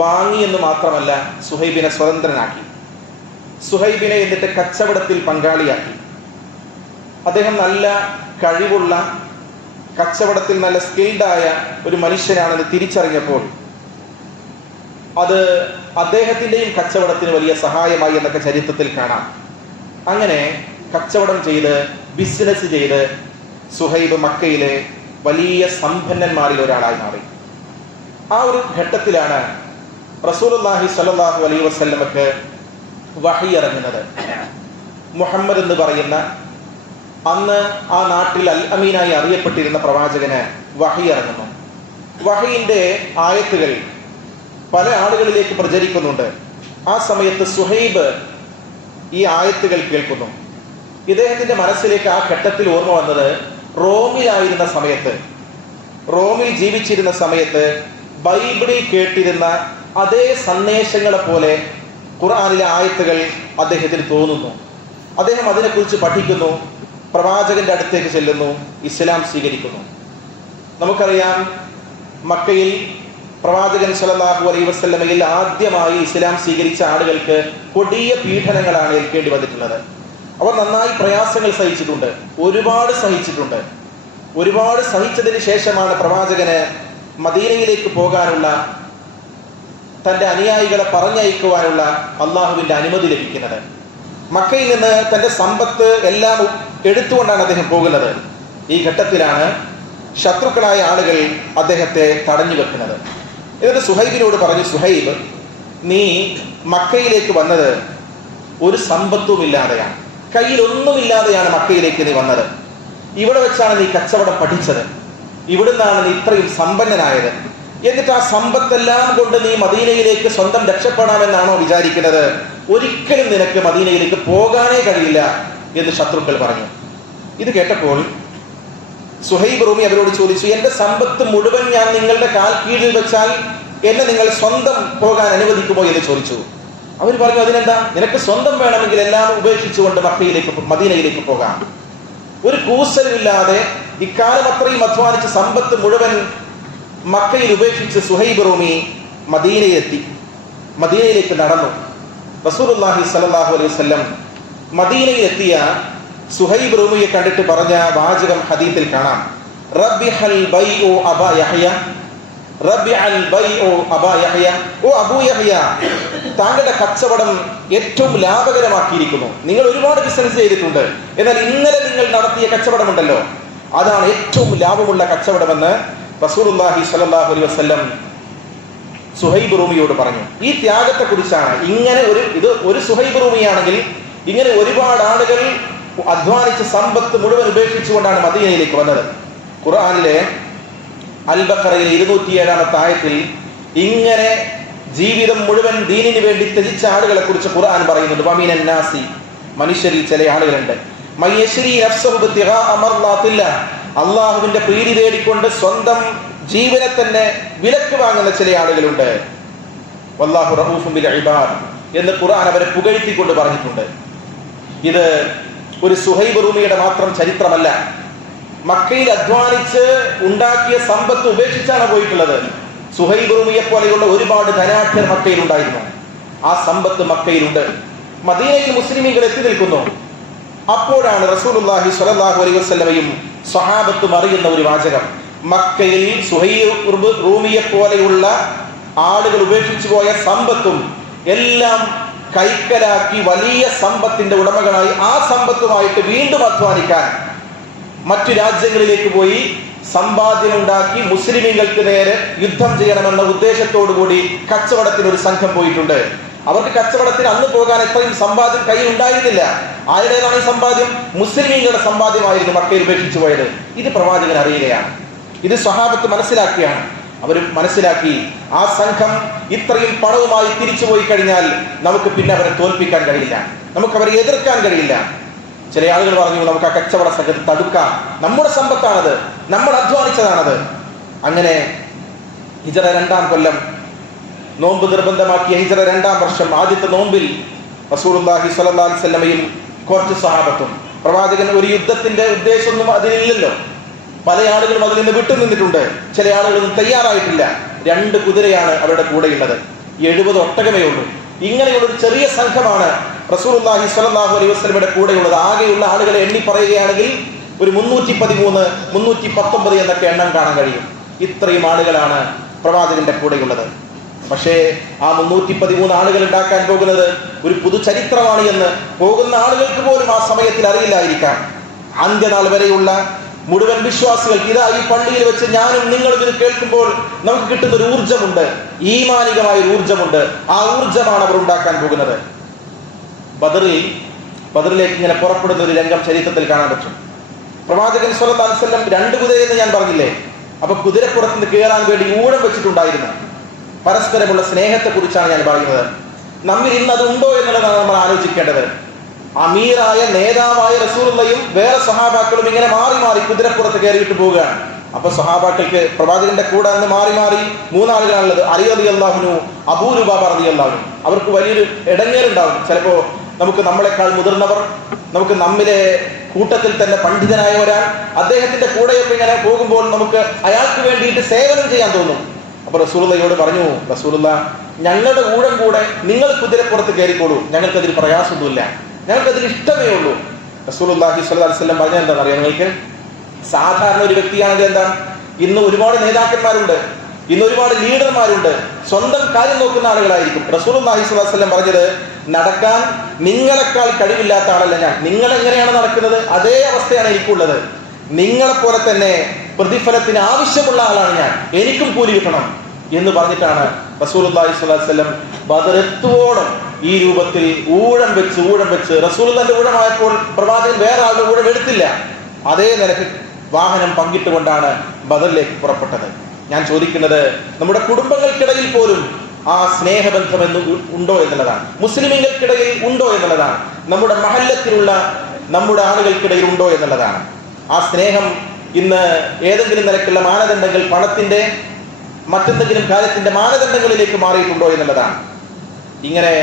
വാങ്ങി എന്ന് മാത്രമല്ല, സുഹൈബിനെ സ്വതന്ത്രനാക്കി. സുഹൈബിനെ എന്നിട്ട് കച്ചവടത്തിൽ പങ്കാളിയാക്കി. അദ്ദേഹം നല്ല കഴിവുള്ള, കച്ചവടത്തിൽ നല്ല സ്കിൽഡായ ഒരു മനുഷ്യനാണെന്ന് തിരിച്ചറിഞ്ഞപ്പോൾ അത് അദ്ദേഹത്തിൻ്റെയും കച്ചവടത്തിന് വലിയ സഹായമായി എന്നൊക്കെ ചരിത്രത്തിൽ കാണാം. അങ്ങനെ കച്ചവടം ചെയ്ത്, ബിസിനസ് ചെയ്ത് സുഹൈബ് മക്കയിലെ വലിയ സമ്പന്നന്മാരിൽ ഒരാളായി മാറി. ആ ഒരു ഘട്ടത്തിലാണ് റസൂലുള്ളാഹി സ്വല്ലല്ലാഹു അലൈഹി വസല്ലമക്ക് വഹി ഇറങ്ങുന്നത്. മുഹമ്മദ് എന്ന് പറയുന്ന അന്ന് ആ നാട്ടിൽ അൽ അമീനായി അറിയപ്പെട്ടിരുന്ന പ്രവാചകന് വഹി ഇറങ്ങുന്നു. വഹിയിൻ്റെ ആയത്തുകൾ പല ആളുകളിലേക്ക് പ്രചരിക്കുന്നുണ്ട്. ആ സമയത്ത് സുഹൈബ് ഈ ആയത്തുകൾ കേൾക്കുന്നു. ഇദ്ദേഹത്തിൻ്റെ മനസ്സിലേക്ക് ആ ഘട്ടത്തിൽ ഓർമ്മ വന്നത് റോമിലായിരുന്ന സമയത്ത്, റോമിൽ ജീവിച്ചിരുന്ന സമയത്ത് ബൈബിളിൽ കേട്ടിരുന്ന അതേ സന്ദേശങ്ങളെ പോലെ ഖുർആനിലെ ആയത്തുകൾ അദ്ദേഹത്തിന് തോന്നുന്നു. അദ്ദേഹം അതിനെക്കുറിച്ച് പഠിക്കുന്നു, പ്രവാചകന്റെ അടുത്തേക്ക് ചെല്ലുന്നു, ഇസ്ലാം സ്വീകരിക്കുന്നു. നമുക്കറിയാം, മക്കയിൽ പ്രവാചകൻ സല്ലല്ലാഹു അലൈഹി വസല്ലമയിൽ ആദ്യമായി ഇസ്ലാം സ്വീകരിച്ച ആളുകൾക്ക് കൊടിയ പീഡനങ്ങളാണ് ഏൽക്കേണ്ടി വന്നിട്ടുള്ളത്. അവർ നന്നായി പ്രയാസങ്ങൾ സഹിച്ചിട്ടുണ്ട്, ഒരുപാട് സഹിച്ചിട്ടുണ്ട്. ഒരുപാട് സഹിച്ചതിന് ശേഷമാണ് പ്രവാചകന് മദീനയിലേക്ക് പോകാനുള്ള, തൻ്റെ അനുയായികളെ പറഞ്ഞയക്കുവാനുള്ള അള്ളാഹുവിൻ്റെ അനുമതി ലഭിക്കുന്നത്. മക്കയിൽ നിന്ന് തൻ്റെ സമ്പത്ത് എല്ലാം എടുത്തുകൊണ്ടാണ് അദ്ദേഹം പോകുന്നത്. ഈ ഘട്ടത്തിലാണ് ശത്രുക്കളായ ആളുകൾ അദ്ദേഹത്തെ തടഞ്ഞു വെക്കുന്നത്. എന്നിട്ട് സുഹൈബിനോട് പറഞ്ഞു, സുഹൈബ്, നീ മക്കയിലേക്ക് വന്നത് ഒരു സമ്പത്തുമില്ലാതെയാണ്, കയ്യിലൊന്നുമില്ലാതെയാണ് മക്കയിലേക്ക് നീ വന്നത്. ഇവിടെ വെച്ചാണ് നീ കച്ചവടം പഠിച്ചത്, ഇവിടുന്നാണ് നീ ഇത്രയും സമ്പന്നനായത്. എന്നിട്ട് ആ സമ്പത്തെല്ലാം കൊണ്ട് നീ മദീനയിലേക്ക് സ്വന്തം രക്ഷപ്പെടാമെന്നാണോ വിചാരിക്കുന്നത്? ഒരിക്കലും നിനക്ക് മദീനയിലേക്ക് പോകാനേ കഴിയില്ല എന്ന് ശത്രുക്കൾ പറഞ്ഞു. ഇത് കേട്ടപ്പോൾ സുഹൈബ് റൂമി അവരോട് ചോദിച്ചു, എൻ്റെ സമ്പത്ത് മുഴുവൻ ഞാൻ നിങ്ങളുടെ കാൽ കീഴിൽ വെച്ചാൽ എന്നെ നിങ്ങൾ സ്വന്തം പോകാൻ അനുവദിക്കുമോ എന്ന് ചോദിച്ചു. അവർ പറഞ്ഞു, അതിനെന്താ, നിനക്ക് സ്വന്തം വേണമെങ്കിൽ എല്ലാം ഉപേക്ഷിച്ചുകൊണ്ട് മദീനയിലേക്ക് പോകാം. ഒരു കൂസലുമില്ലാതെ ഇക്കാലം അത്രയും അധ്വാനിച്ച് സമ്പത്ത് മുഴുവൻ മക്കയിൽ ഉപേക്ഷിച്ച് സുഹൈബ് റൂമി മദീനയിലേക്ക് നടന്നു. റസൂലുള്ളാഹി സ്വല്ലല്ലാഹു അലൈഹി വസല്ലം മദീനയിലെത്തിയ സുഹൈബ് റൂമിയെ കണ്ടിട്ട് പറഞ്ഞ വാചകം ഹദീസിൽ കാണാം, റബ്ബിഹൽ ബൈഉ അബാ യഹ്യ, റബ്ബിഅൽ ബൈഉ അബാ യഹ്യ, ഓ അബൂ യഹ്യ, താങ്കളുടെ കച്ചവടം ഏറ്റവും ലാഭകരമാക്കിയിരിക്കുന്നു. നിങ്ങൾ ഒരുപാട് ബിസിനസ് ചെയ്തിട്ടുണ്ട്, എന്നാൽ ഇന്നലെ നിങ്ങൾ നടത്തിയ കച്ചവടമുണ്ടല്ലോ, അതാണ് ഏറ്റവും ലാഭമുള്ള കച്ചവടമെന്ന് റസൂലുള്ളാഹി സ്വല്ലല്ലാഹു അലൈഹി വസല്ലം സുഹൈബ് റൂമിയോട് പറഞ്ഞു. ഈ ത്യാഗത്തെക്കുറിച്ചാണ്. ഇങ്ങനെ ഒരു സുഹൈബ് റൂമിയാണെങ്കിൽ ഇങ്ങനെ ഒരുപാട് ആളുകൾ അധ്വാനിച്ച് സമ്പത്ത് മുഴുവൻ ഉപേക്ഷിച്ചുകൊണ്ടാണ് മദീനയിലേക്ക് വന്നത്. ഖുർആനിലെ അൽ ബഖറയിലെ 207-ാമത്തെ ആയത്തിൽ ഇങ്ങനെ ജീവിതം മുഴുവൻ ദീനിന് വേണ്ടി ത്യജിച്ച ആളുകളെ കുറിച്ച് ഖുർആൻ പറയുന്നുണ്ട്. വമിനൻ നാസി, മനുഷ്യരിൽ ചില ആളുകളുണ്ട്, മയ്യശ്രീ നഫ്സഹു ബിത്തിഗാഅ മർളാത്തില്ലാ, അള്ളാഹുവിന്റെ പ്രീതി തേടിക്കൊണ്ട് സ്വന്തം ജീവനെ തന്നെ വിലക്ക് വാങ്ങുന്ന ചില ആളുകളുണ്ട്. വല്ലാഹു റഊഫും ബിൽ ഇബാദ് എന്ന് ഖുർആൻ അവരെ പുകഴ്ത്തിക്കൊണ്ട് പറഞ്ഞിട്ടുണ്ട്. ഇത് ഒരു സുഹൈബ് റൂമിയുടെ മാത്രം ചരിത്രമല്ല. മക്കയിൽ അധ്വാനിച്ച് ഉണ്ടാക്കിയ സമ്പത്ത് ഉപേക്ഷിച്ചാണ് പോയിട്ടുള്ളത്. സുഹൈബ് റൂമിയെ പോലെയുള്ള ഒരുപാട് ധനാഢ്യർ മക്കയിൽ ഉണ്ടായിരുന്നു. ആ സമ്പത്ത് മക്കയിലുണ്ട്. മദീനയിൽ മുസ്ലിമീങ്ങൾ എത്തി നിൽക്കുന്നു. അപ്പോഴാണ് റസൂലുള്ളാഹി സ്വല്ലല്ലാഹു അലൈഹി വസല്ലമയും സ്വഹാബത്തും അറിയുന്ന ഒരു വാചകം, മക്കയിൽ സുഹൈബ് റൂമിയെ പോലെയുള്ള ആളുകൾ ഉപേക്ഷിച്ചു പോയ സമ്പത്തും എല്ലാം കൈക്കലാക്കി വലിയ സമ്പത്തിന്റെ ഉടമകളായി ആ സമ്പത്തുമായിട്ട് വീണ്ടും അധ്വാനിക്കാൻ മറ്റു രാജ്യങ്ങളിലേക്ക് പോയി സമ്പാദ്യമുണ്ടാക്കി മുസ്ലിമീങ്ങൾക്ക് നേരെ യുദ്ധം ചെയ്യണമെന്ന ഉദ്ദേശത്തോടു കൂടി കച്ചവടത്തിനൊരു സംഘം പോയിട്ടുണ്ട്. അവർക്ക് കച്ചവടത്തിന് അന്ന് പോകാൻ എത്രയും സമ്പാദ്യം കയ്യിൽ ഉണ്ടായിരുന്നില്ല. ആരുടേതാണ് ഈ സമ്പാദ്യം? മുസ്ലിമീങ്ങളുടെ സമ്പാദ്യമായിരുന്നു മക്കയിൽ ഉപേക്ഷിച്ചു പോയത്. ഇത് പ്രവാചകൻ അറിയുകയാണ്, ഇത് സ്വഹാബത്ത് മനസ്സിലാക്കിയാണ്. അവർ മനസ്സിലാക്കി ആ സംഘം ഇത്രയും പണവുമായി തിരിച്ചു പോയി കഴിഞ്ഞാൽ നമുക്ക് പിന്നെ അവരെ തോൽപ്പിക്കാൻ കഴിയില്ല, നമുക്ക് അവരെ എതിർക്കാൻ കഴിയില്ല. ചില ആളുകൾ പറഞ്ഞു, നമുക്ക് ആ കച്ചവട സംഘത്തെ തടുക്കാം, നമ്മുടെ സമ്പത്താണത്, നമ്മൾ അധ്വാനിച്ചതാണത്. അങ്ങനെ ഹിജറ 2-ാം കൊല്ലം നോമ്പ് നിർബന്ധമാക്കിയ ഹിജറ 2-ാം വർഷം ആദ്യത്തെ നോമ്പിൽ റസൂലുള്ളാഹി സ്വല്ലല്ലാഹു അലൈഹി വസല്ലമയും കുറച്ച് സഹാബത്തും, പ്രവാചകൻ ഒരു യുദ്ധത്തിന്റെ ഉദ്ദേശമൊന്നും അതിലില്ലല്ലോ, പല ആളുകളും അതിൽ നിന്ന് വിട്ടുനിന്നിട്ടുണ്ട്, ചില ആളുകളൊന്നും തയ്യാറായിട്ടില്ല. 2 കുതിരയാണ് അവരുടെ കൂടെയുള്ളത്. 70 ഒട്ടകമേ ഉള്ളൂ. ഇങ്ങനെയുള്ള ഒരു ചെറിയ സംഘമാണ് റസൂലുള്ളാഹി സ്വല്ലല്ലാഹു അലൈഹി വസല്ലമയുടെ കൂടെയുള്ളത്. ആകെയുള്ള ആളുകളെ എണ്ണി പറയുകയാണെങ്കിൽ ഒരു 313, 319 എന്നൊക്കെ എണ്ണം കാണാൻ കഴിയും. ഇത്രയും ആളുകളാണ് പ്രവാചകന്റെ കൂടെയുള്ളത്. പക്ഷേ ആ 313 ആളുകൾ ഉണ്ടാക്കാൻ പോകുന്നത് ഒരു പുതുചരിത്രമാണ് എന്ന് പോകുന്ന ആളുകൾക്ക് പോലും ആ സമയത്തിൽ അറിയില്ലായിരിക്കാം. അന്ത്യനാൾ വരെയുള്ള മുഴുവൻ വിശ്വാസികൾക്ക് ഇതാ ഈ പള്ളിയിൽ വെച്ച് ഞാനും നിങ്ങളും ഇത് കേൾക്കുമ്പോൾ നമുക്ക് കിട്ടുന്ന ഒരു ഊർജ്ജമുണ്ട്, ഈമാനികമായ ഒരു ഊർജ്ജമുണ്ട്. ആ ഊർജ്ജമാണ് അവർ ഉണ്ടാക്കാൻ പോകുന്നത്. ബദറിലേക്ക് ഇങ്ങനെ പുറപ്പെടുന്ന ഒരു രംഗം ചരിത്രത്തിൽ കാണാൻ പറ്റും. പ്രവാചകൻ സ്വല്ലല്ലാഹു അലൈഹി വസല്ലം 2 കുതിരയെന്ന് ഞാൻ പറഞ്ഞില്ലേ? അപ്പൊ കുതിരപ്പുറത്ത് നിന്ന് കയറാൻ വേണ്ടി ഊഴം വെച്ചിട്ടുണ്ടായിരുന്നു. പരസ്പരമുള്ള സ്നേഹത്തെ കുറിച്ചാണ് ഞാൻ പറയുന്നത്. നമ്മിൽ ഇന്ന് അതുണ്ടോ എന്നുള്ളതാണ് നമ്മൾ ആലോചിക്കേണ്ടത്. അമീറായ നേതാവായ റസൂലുള്ളയും വേറെ സഹാബാക്കളും ഇങ്ങനെ മാറി മാറി കുതിരപ്പുറത്ത് കയറിയിട്ട് പോവുകയാണ്. അപ്പൊ സഹാബാക്കൾക്ക് പ്രവാചകന്റെ കൂടെ അന്ന് മാറി മാറി 3 ആളുകളാണുള്ളത്. അലി റളിയല്ലാഹു അൻഹു, അബൂ ലുബാബ റളിയല്ലാഹു അൻഹു. അവർക്ക് വലിയൊരു ഇടങ്ങേറുണ്ടാവും. ചിലപ്പോ നമുക്ക് നമ്മളെക്കാൾ മുതിർന്നവർ, നമുക്ക് നമ്മിലെ കൂട്ടത്തിൽ തന്നെ പണ്ഡിതനായ ഒരാൾ, അദ്ദേഹത്തിന്റെ കൂടെയൊക്കെ ഇങ്ങനെ പോകുമ്പോൾ നമുക്ക് അയാൾക്ക് വേണ്ടിയിട്ട് സേവനം ചെയ്യാൻ തോന്നും. അപ്പൊ റസൂലുള്ളയോട് പറഞ്ഞു, റസൂലുള്ള ഞങ്ങളുടെ കൂടെ നിങ്ങൾ കുതിരപ്പുറത്ത് കയറിക്കോളൂ, ഞങ്ങൾക്കതിൽ പ്രയാസമൊന്നുമില്ല, ഞങ്ങൾക്കതിൽ ഇഷ്ടമേ ഉള്ളൂ. റസൂലുള്ളാഹി സ്വല്ലല്ലാഹു അലൈഹി വസല്ലം പറഞ്ഞാൽ എന്താണെന്ന് അറിയാം നിങ്ങൾക്ക്? സാധാരണ ഒരു വ്യക്തിയാണെങ്കിൽ എന്താണ്, ഇന്ന് ഒരുപാട് നേതാക്കന്മാരുണ്ട്, ഇന്ന് ഒരുപാട് ലീഡർമാരുണ്ട്, സ്വന്തം കാര്യം നോക്കുന്ന ആളുകളായിരിക്കും. റസൂലുള്ളാഹി സ്വല്ലല്ലാഹു അലൈഹി വസല്ലം പറഞ്ഞത്, നടക്കാൻ നിങ്ങളെക്കാൾ കഴിവില്ലാത്ത ആളല്ല ഞാൻ. നിങ്ങൾ എങ്ങനെയാണ് നടക്കുന്നത് അതേ അവസ്ഥയാണ് എനിക്കുള്ളത്. നിങ്ങളെപ്പോലെ തന്നെ പ്രതിഫലത്തിന് ആവശ്യമുള്ള ആളാണ് ഞാൻ, എനിക്കും കൂലി കിട്ടണം എന്ന് പറഞ്ഞിട്ടാണ് റസൂലുള്ളാഹി സ്വല്ലല്ലാഹു അലൈഹി വസല്ലം ബദറെത്തുവോളം ഈ രൂപത്തിൽ ഊഴം വെച്ച് റസൂലുള്ളാഹിന്റെ ഊഴമായപ്പോൾ പ്രവാചകൻ വേറെ ആളുടെ ഊഴം എടുത്തില്ല. അതേ നിലക്ക് വാഹനം പങ്കിട്ടുകൊണ്ടാണ് ബദറിലേക്ക് പുറപ്പെട്ടത്. ഞാൻ ചോദിക്കുന്നത്, നമ്മുടെ കുടുംബങ്ങൾക്കിടയിൽ പോലും ആ സ്നേഹബന്ധം ഉണ്ടോ എന്നുള്ളതാണ്. മുസ്ലിമീങ്ങൾക്കിടയിൽ ഉണ്ടോ എന്നുള്ളതാണ്. നമ്മുടെ മഹല്ലത്തിലുള്ള നമ്മുടെ ആളുകൾക്കിടയിൽ ഉണ്ടോ എന്നുള്ളതാണ്. ആ സ്നേഹം ഇന്ന് ഏതെങ്കിലും നിലക്കുള്ള മാനദണ്ഡങ്ങൾ, പണത്തിന്റെ മറ്റെന്തെങ്കിലും കാര്യത്തിന്റെ മാനദണ്ഡങ്ങളിലേക്ക് മാറിയിട്ടുണ്ടോ എന്നുള്ളതാണ്. ഇങ്ങനെ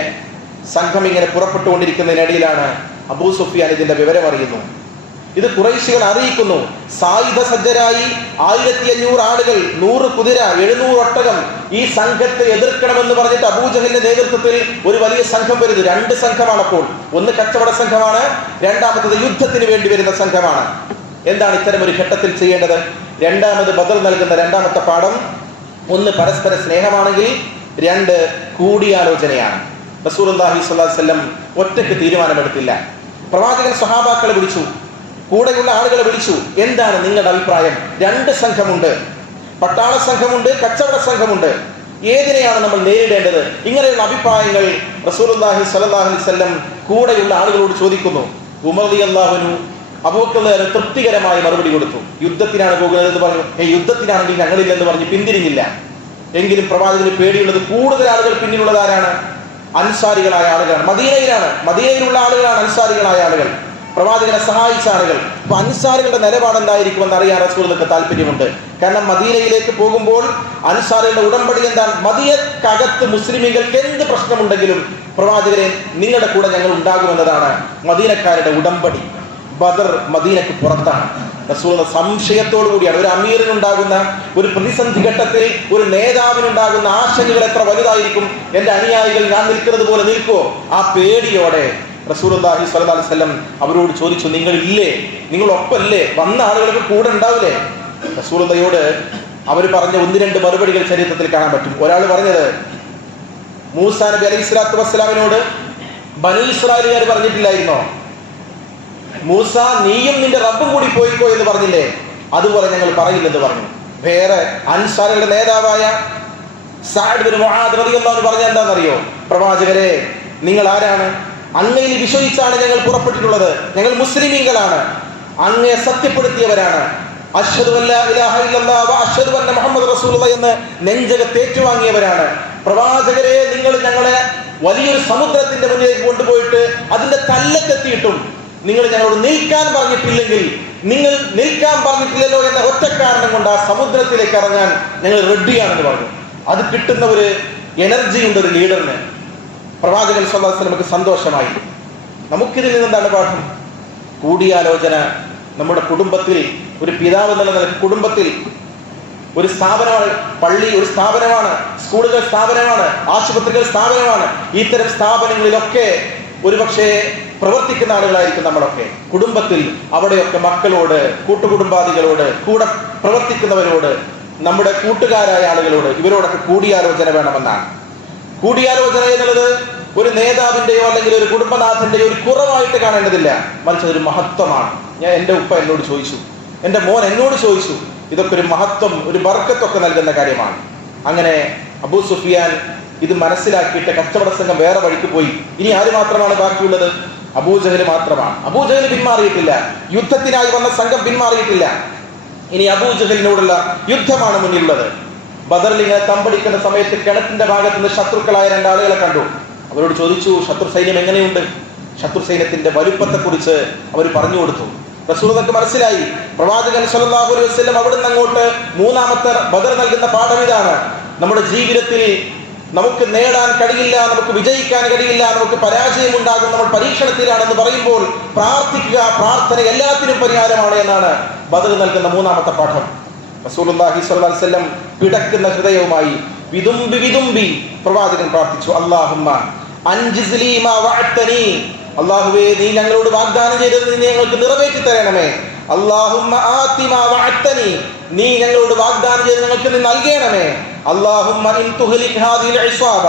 സംഘം ഇങ്ങനെ പുറപ്പെട്ടുകൊണ്ടിരിക്കുന്നതിനിടയിലാണ് അബൂ സുഫിയാൻ ഇതിന്റെ വിവരം അറിയുന്നു. ഇത് ഖുറൈശികൾ അറിയിക്കുന്നു. സായുധ സജ്ജരായി 1500 ആളുകൾ, 100 കുതിര, 700 ഒട്ടകം, ഈ സംഘത്തെ എതിർക്കണമെന്ന് പറഞ്ഞിട്ട് അബൂജഹലിന്റെ നേതൃത്വത്തിൽ ഒരു വലിയ സംഘം വരുന്നു. 2 സംഘമാണ് അപ്പോൾ. ഒന്ന് കച്ചവട സംഘമാണ്, രണ്ടാമത്തത് യുദ്ധത്തിന് വേണ്ടി വരുന്ന സംഘമാണ്. എന്താണ് ഇത്തരം ഒരു ഘട്ടത്തിൽ ചെയ്യേണ്ടത്? രണ്ടാമത് ബദർ നൽകുന്ന രണ്ടാമത്തെ പാഠം, 1 പരസ്പര സ്നേഹമാണെങ്കിൽ, 2 കൂടിയാലോചനയാണ്. റസൂലുള്ളാഹി സ്വല്ലല്ലാഹു അലൈഹി വസല്ലം ഒറ്റയ്ക്ക് തീരുമാനമെടുത്തില്ല. പ്രവാചകൻ സ്വഹാബാക്കളെ വിളിച്ചു, കൂടെയുള്ള ആളുകളെ വിളിച്ചു. എന്താണ് നിങ്ങളുടെ അഭിപ്രായം? 2 സംഘമുണ്ട്, പട്ടാള സംഘമുണ്ട്, കച്ചവട സംഘമുണ്ട്. ഏതിനെയാണ് നമ്മൾ നേരിടേണ്ടത്? ഇങ്ങനെയുള്ള അഭിപ്രായങ്ങൾ റസൂലുള്ളാഹി സ്വല്ലല്ലാഹു അലൈഹി വസല്ലം കൂടെയുള്ള ആളുകളോട് ചോദിക്കുന്നു. ഉമർ റളിയല്ലാഹു അൻഹു അബൂബക്കർ തൃപ്തികരമായി മറുപടി കൊടുത്തു. യുദ്ധത്തിനാണ് പോകുന്നത് എന്ന് പറഞ്ഞു. യുദ്ധത്തിനാണെങ്കിൽ ഞങ്ങളില്ലെന്ന് പറഞ്ഞ് പിന്തിരിഞ്ഞില്ല. എങ്കിലും പ്രവാചകന് പേടിയുള്ളത്, കൂടുതൽ ആളുകൾ പിന്നിലുള്ളത് ആരാണ്? അൻസാരികളായ ആളുകളാണ്. മദീനയിലുള്ള ആളുകളാണ് അൻസാരികളായ ആളുകൾ, പ്രവാചകനെ സഹായിച്ച ആളുകൾ. അപ്പൊ അൻസാരികളുടെ നിലപാട് എന്തായിരിക്കുമെന്ന് അറിയാൻ റസൂലുള്ളാഹിക്ക് താല്പര്യമുണ്ട്. കാരണം മദീനയിലേക്ക് പോകുമ്പോൾ അൻസാരികളുടെ ഉടമ്പടി എന്താണ്? മദീനക്കകത്ത് മുസ്ലിമീങ്ങൾക്ക് എന്ത് പ്രശ്നമുണ്ടെങ്കിലും പ്രവാചകരെ നിങ്ങളുടെ കൂടെ ഞങ്ങൾ ഉണ്ടാകുമെന്നതാണ് മദീനക്കാരുടെ ഉടമ്പടി. ബദർ മദീനക്ക് പുറത്താണ്. റസൂലുള്ളാഹി സംശയത്തോടു കൂടിയാണ്. ഒരു അമീറിനുണ്ടാകുന്ന ഒരു പ്രതിസന്ധി ഘട്ടത്തിൽ ഒരു നേതാവിനുണ്ടാകുന്ന ആശങ്കകൾ എത്ര വലുതായിരിക്കും. എന്റെ അനുയായികൾ ഞാൻ നിൽക്കുന്നത് പോലെ നിൽക്കുമോ? ആ പേടിയോടെ റസൂലുള്ളാഹി സ്വല്ലല്ലാഹു അലൈഹി വസല്ലം അവരോട് ചോദിച്ചു, നിങ്ങളില്ലേ? നിങ്ങളൊപ്പല്ലേ? വന്ന ആളുകൾക്ക് കൂടെ ഉണ്ടാവില്ലേ? റസൂലുള്ളാഹിയോട് അവർ പറഞ്ഞ 1-2 മറുപടികൾ ചരിത്രത്തിൽ കാണാൻ പറ്റും. ഒരാൾ പറഞ്ഞത്, മൂസാ നബി അലൈഹി സ്വലാത്തു വസ്സലാമിനോട് ബനീ ഇസ്രായേലുകാർ പറഞ്ഞിട്ടില്ലായിരുന്നോ, മൂസ നീയും നിന്റെ റബ്ബും കൂടി പോയിക്കോ എന്ന് പറഞ്ഞില്ലേ? അതുപോലെ ഞങ്ങൾ പറയില്ലെന്ന് പറഞ്ഞു. വേറെ അൻസാരികളുടെ നേതാവായ സഅദ് ബിൻ മുആദ് റളിയല്ലാഹു അൻഹു പറഞ്ഞ എന്താണെന്നറിയോ? പ്രവാചകരെ, നിങ്ങൾ ആരാണ്? അങ്ങയിൽ വിശ്വസിച്ചാണ് ഞങ്ങൾ പുറപ്പെട്ടിട്ടുള്ളത്. ഞങ്ങൾ മുസ്ലിമീങ്ങളാണ്, അങ്ങയെ സത്യപ്പെടുത്തിയവരാണ്. അശ്ഹദു അല്ലാ ഇലാഹ ഇല്ലല്ലാഹ് വ അശ്ഹദു അന്ന മുഹമ്മദ് റസൂലുള്ളാഹി എന്ന് നെഞ്ചകത്ത് ഏറ്റുവാങ്ങിയവരാണ്. പ്രവാചകരെ, നിങ്ങൾ ഞങ്ങളെ വലിയൊരു സമുദ്രത്തിന്റെ മുന്നിലേക്ക് കൊണ്ടുപോയിട്ട് അതിന്റെ തല്ലത്തെത്തിയിട്ടും നിങ്ങൾ ഞങ്ങളോട് നിൽക്കാൻ പറഞ്ഞിട്ടില്ലെങ്കിൽ, നിങ്ങൾ നിൽക്കാൻ പറഞ്ഞിട്ടില്ലല്ലോ എന്ന ഒറ്റ കാരണം കൊണ്ട് ആ സമുദ്രത്തിലേക്ക് ഇറങ്ങാൻ ഞങ്ങൾ റെഡിയാണെന്ന് പറഞ്ഞു. അത് കിട്ടുന്ന ഒരു എനർജി ഉണ്ട് ഒരു ലീഡറിന്. പ്രവാചകൻ സ്വല്ലല്ലാഹു അലൈഹി വസല്ലമക്ക് സന്തോഷമായി. നമുക്കിതിൽ നിന്നെന്താണ് പാഠം? കൂടിയാലോചന. നമ്മുടെ കുടുംബത്തിൽ ഒരു പിതാവ് എന്നുള്ള നിലയ്ക്ക് കുടുംബത്തിൽ ഒരു സ്ഥാപനമാണ് പള്ളി, ഒരു സ്ഥാപനമാണ്, സ്കൂളുകൾ സ്ഥാപനമാണ്, ആശുപത്രികൾ സ്ഥാപനമാണ്. ഇത്തരം സ്ഥാപനങ്ങളിലൊക്കെ ഒരുപക്ഷെ പ്രവർത്തിക്കുന്ന ആളുകളായിരിക്കും നമ്മളൊക്കെ. കുടുംബത്തിൽ അവിടെയൊക്കെ മക്കളോട്, കൂട്ടുകുടുംബാദികളോട്, കൂടെ പ്രവർത്തിക്കുന്നവരോട്, നമ്മുടെ കൂട്ടുകാരായ ആളുകളോട് ഇവരോടൊക്കെ കൂടിയാലോചന വേണമെന്നാണ്. കൂടിയാലോചന എന്നുള്ളത് ഒരു നേതാവിന്റെയോ അല്ലെങ്കിൽ ഒരു കുടുംബനാഥന്റെയോ ഒരു കുറവായിട്ട് കാണേണ്ടതില്ല, മറിച്ച് അതൊരു മഹത്വമാണ്. എൻ്റെ ഉപ്പ എന്നോട് ചോദിച്ചു, എൻ്റെ മോൻ എന്നോട് ചോദിച്ചു, ഇതൊക്കെ ഒരു മഹത്വം, ഒരു ബർക്കത്തൊക്കെ നൽകുന്ന കാര്യമാണ്. അങ്ങനെ അബൂ സുഫിയാൻ ഇത് മനസ്സിലാക്കിയിട്ട് കച്ചവട സംഘം വേറെ വഴിക്ക് പോയി. ഇനി ആര് മാത്രമാണ് ബാക്കിയുള്ളത്? അബൂജഹൽ മാത്രമാണ്. അബൂജഹൽ പിന്മാറിയിട്ടില്ല, യുദ്ധത്തിനായി വന്ന സംഘം പിന്മാറിയിട്ടില്ല. ഇനി അബൂജഹലിനോടുള്ള യുദ്ധമാണ് മുന്നിലുള്ളത്. ബദറിൽ ഇങ്ങനെ തമ്പടിക്കുന്ന സമയത്ത് കിണറ്റിന്റെ ഭാഗത്ത് നിന്ന് ശത്രുക്കളായ രണ്ടാളുകളെ കണ്ടു. അവരോട് ചോദിച്ചു, ശത്രു സൈന്യം എങ്ങനെയുണ്ട്? ശത്രു സൈന്യത്തിന്റെ വലുപ്പത്തെ കുറിച്ച് അവർ പറഞ്ഞു കൊടുത്തു. റസൂലുള്ളാഹിക്ക് മനസ്സിലായി. പ്രവാചകൻ സ്വല്ലല്ലാഹു അലൈഹി വസല്ലം അവിടുന്ന് അങ്ങോട്ട് മൂന്നാമത്തെ ബദർ നൽകുന്ന പാഠം ഇതാണ്: നമ്മുടെ ജീവിതത്തിൽ നമുക്ക് നേടാൻ കഴിയില്ല, നമുക്ക് വിജയിക്കാൻ കഴിയില്ല, നമുക്ക് പരാജയം ഉണ്ടാകും, നമ്മൾ പരീക്ഷണത്തിലാണെന്ന് പറയുമ്പോൾ പ്രാർത്ഥിക്കുക, പ്രാർത്ഥന എല്ലാത്തിനും പരിഹാരമാണ് എന്നാണ് ബദർ നൽകുന്ന മൂന്നാമത്തെ പാഠം. റസൂലുള്ളാഹി സ്വല്ലല്ലാഹു അലൈഹി വസല്ലം പിടക്കുന്ന ഹൃദയവുമായി വിതുമ്പി വിതുമ്പി പ്രവാചകൻ പ്രാർത്ഥിച്ചു, അല്ലാഹുമ്മ അൻജിസ്ലി മാ വഅദ്തനി, അല്ലാഹുവേ നീ ഞങ്ങളോട് വാഗ്ദാനം ചെയ്തത് നീ ഞങ്ങൾക്ക് നിറവേറ്റി തരണമേ. അല്ലാഹുമ്മ ആതി മാ വഅദ്തനി, നീ ഞങ്ങളോട് വാഗ്ദാനം ചെയ്തത് ഞങ്ങൾക്ക് നീ നൽകണമേ. അല്ലാഹുമ്മ ഇൻ തുഹ്ലിക് ഹാദിഹിൽ ഇസ്വാബ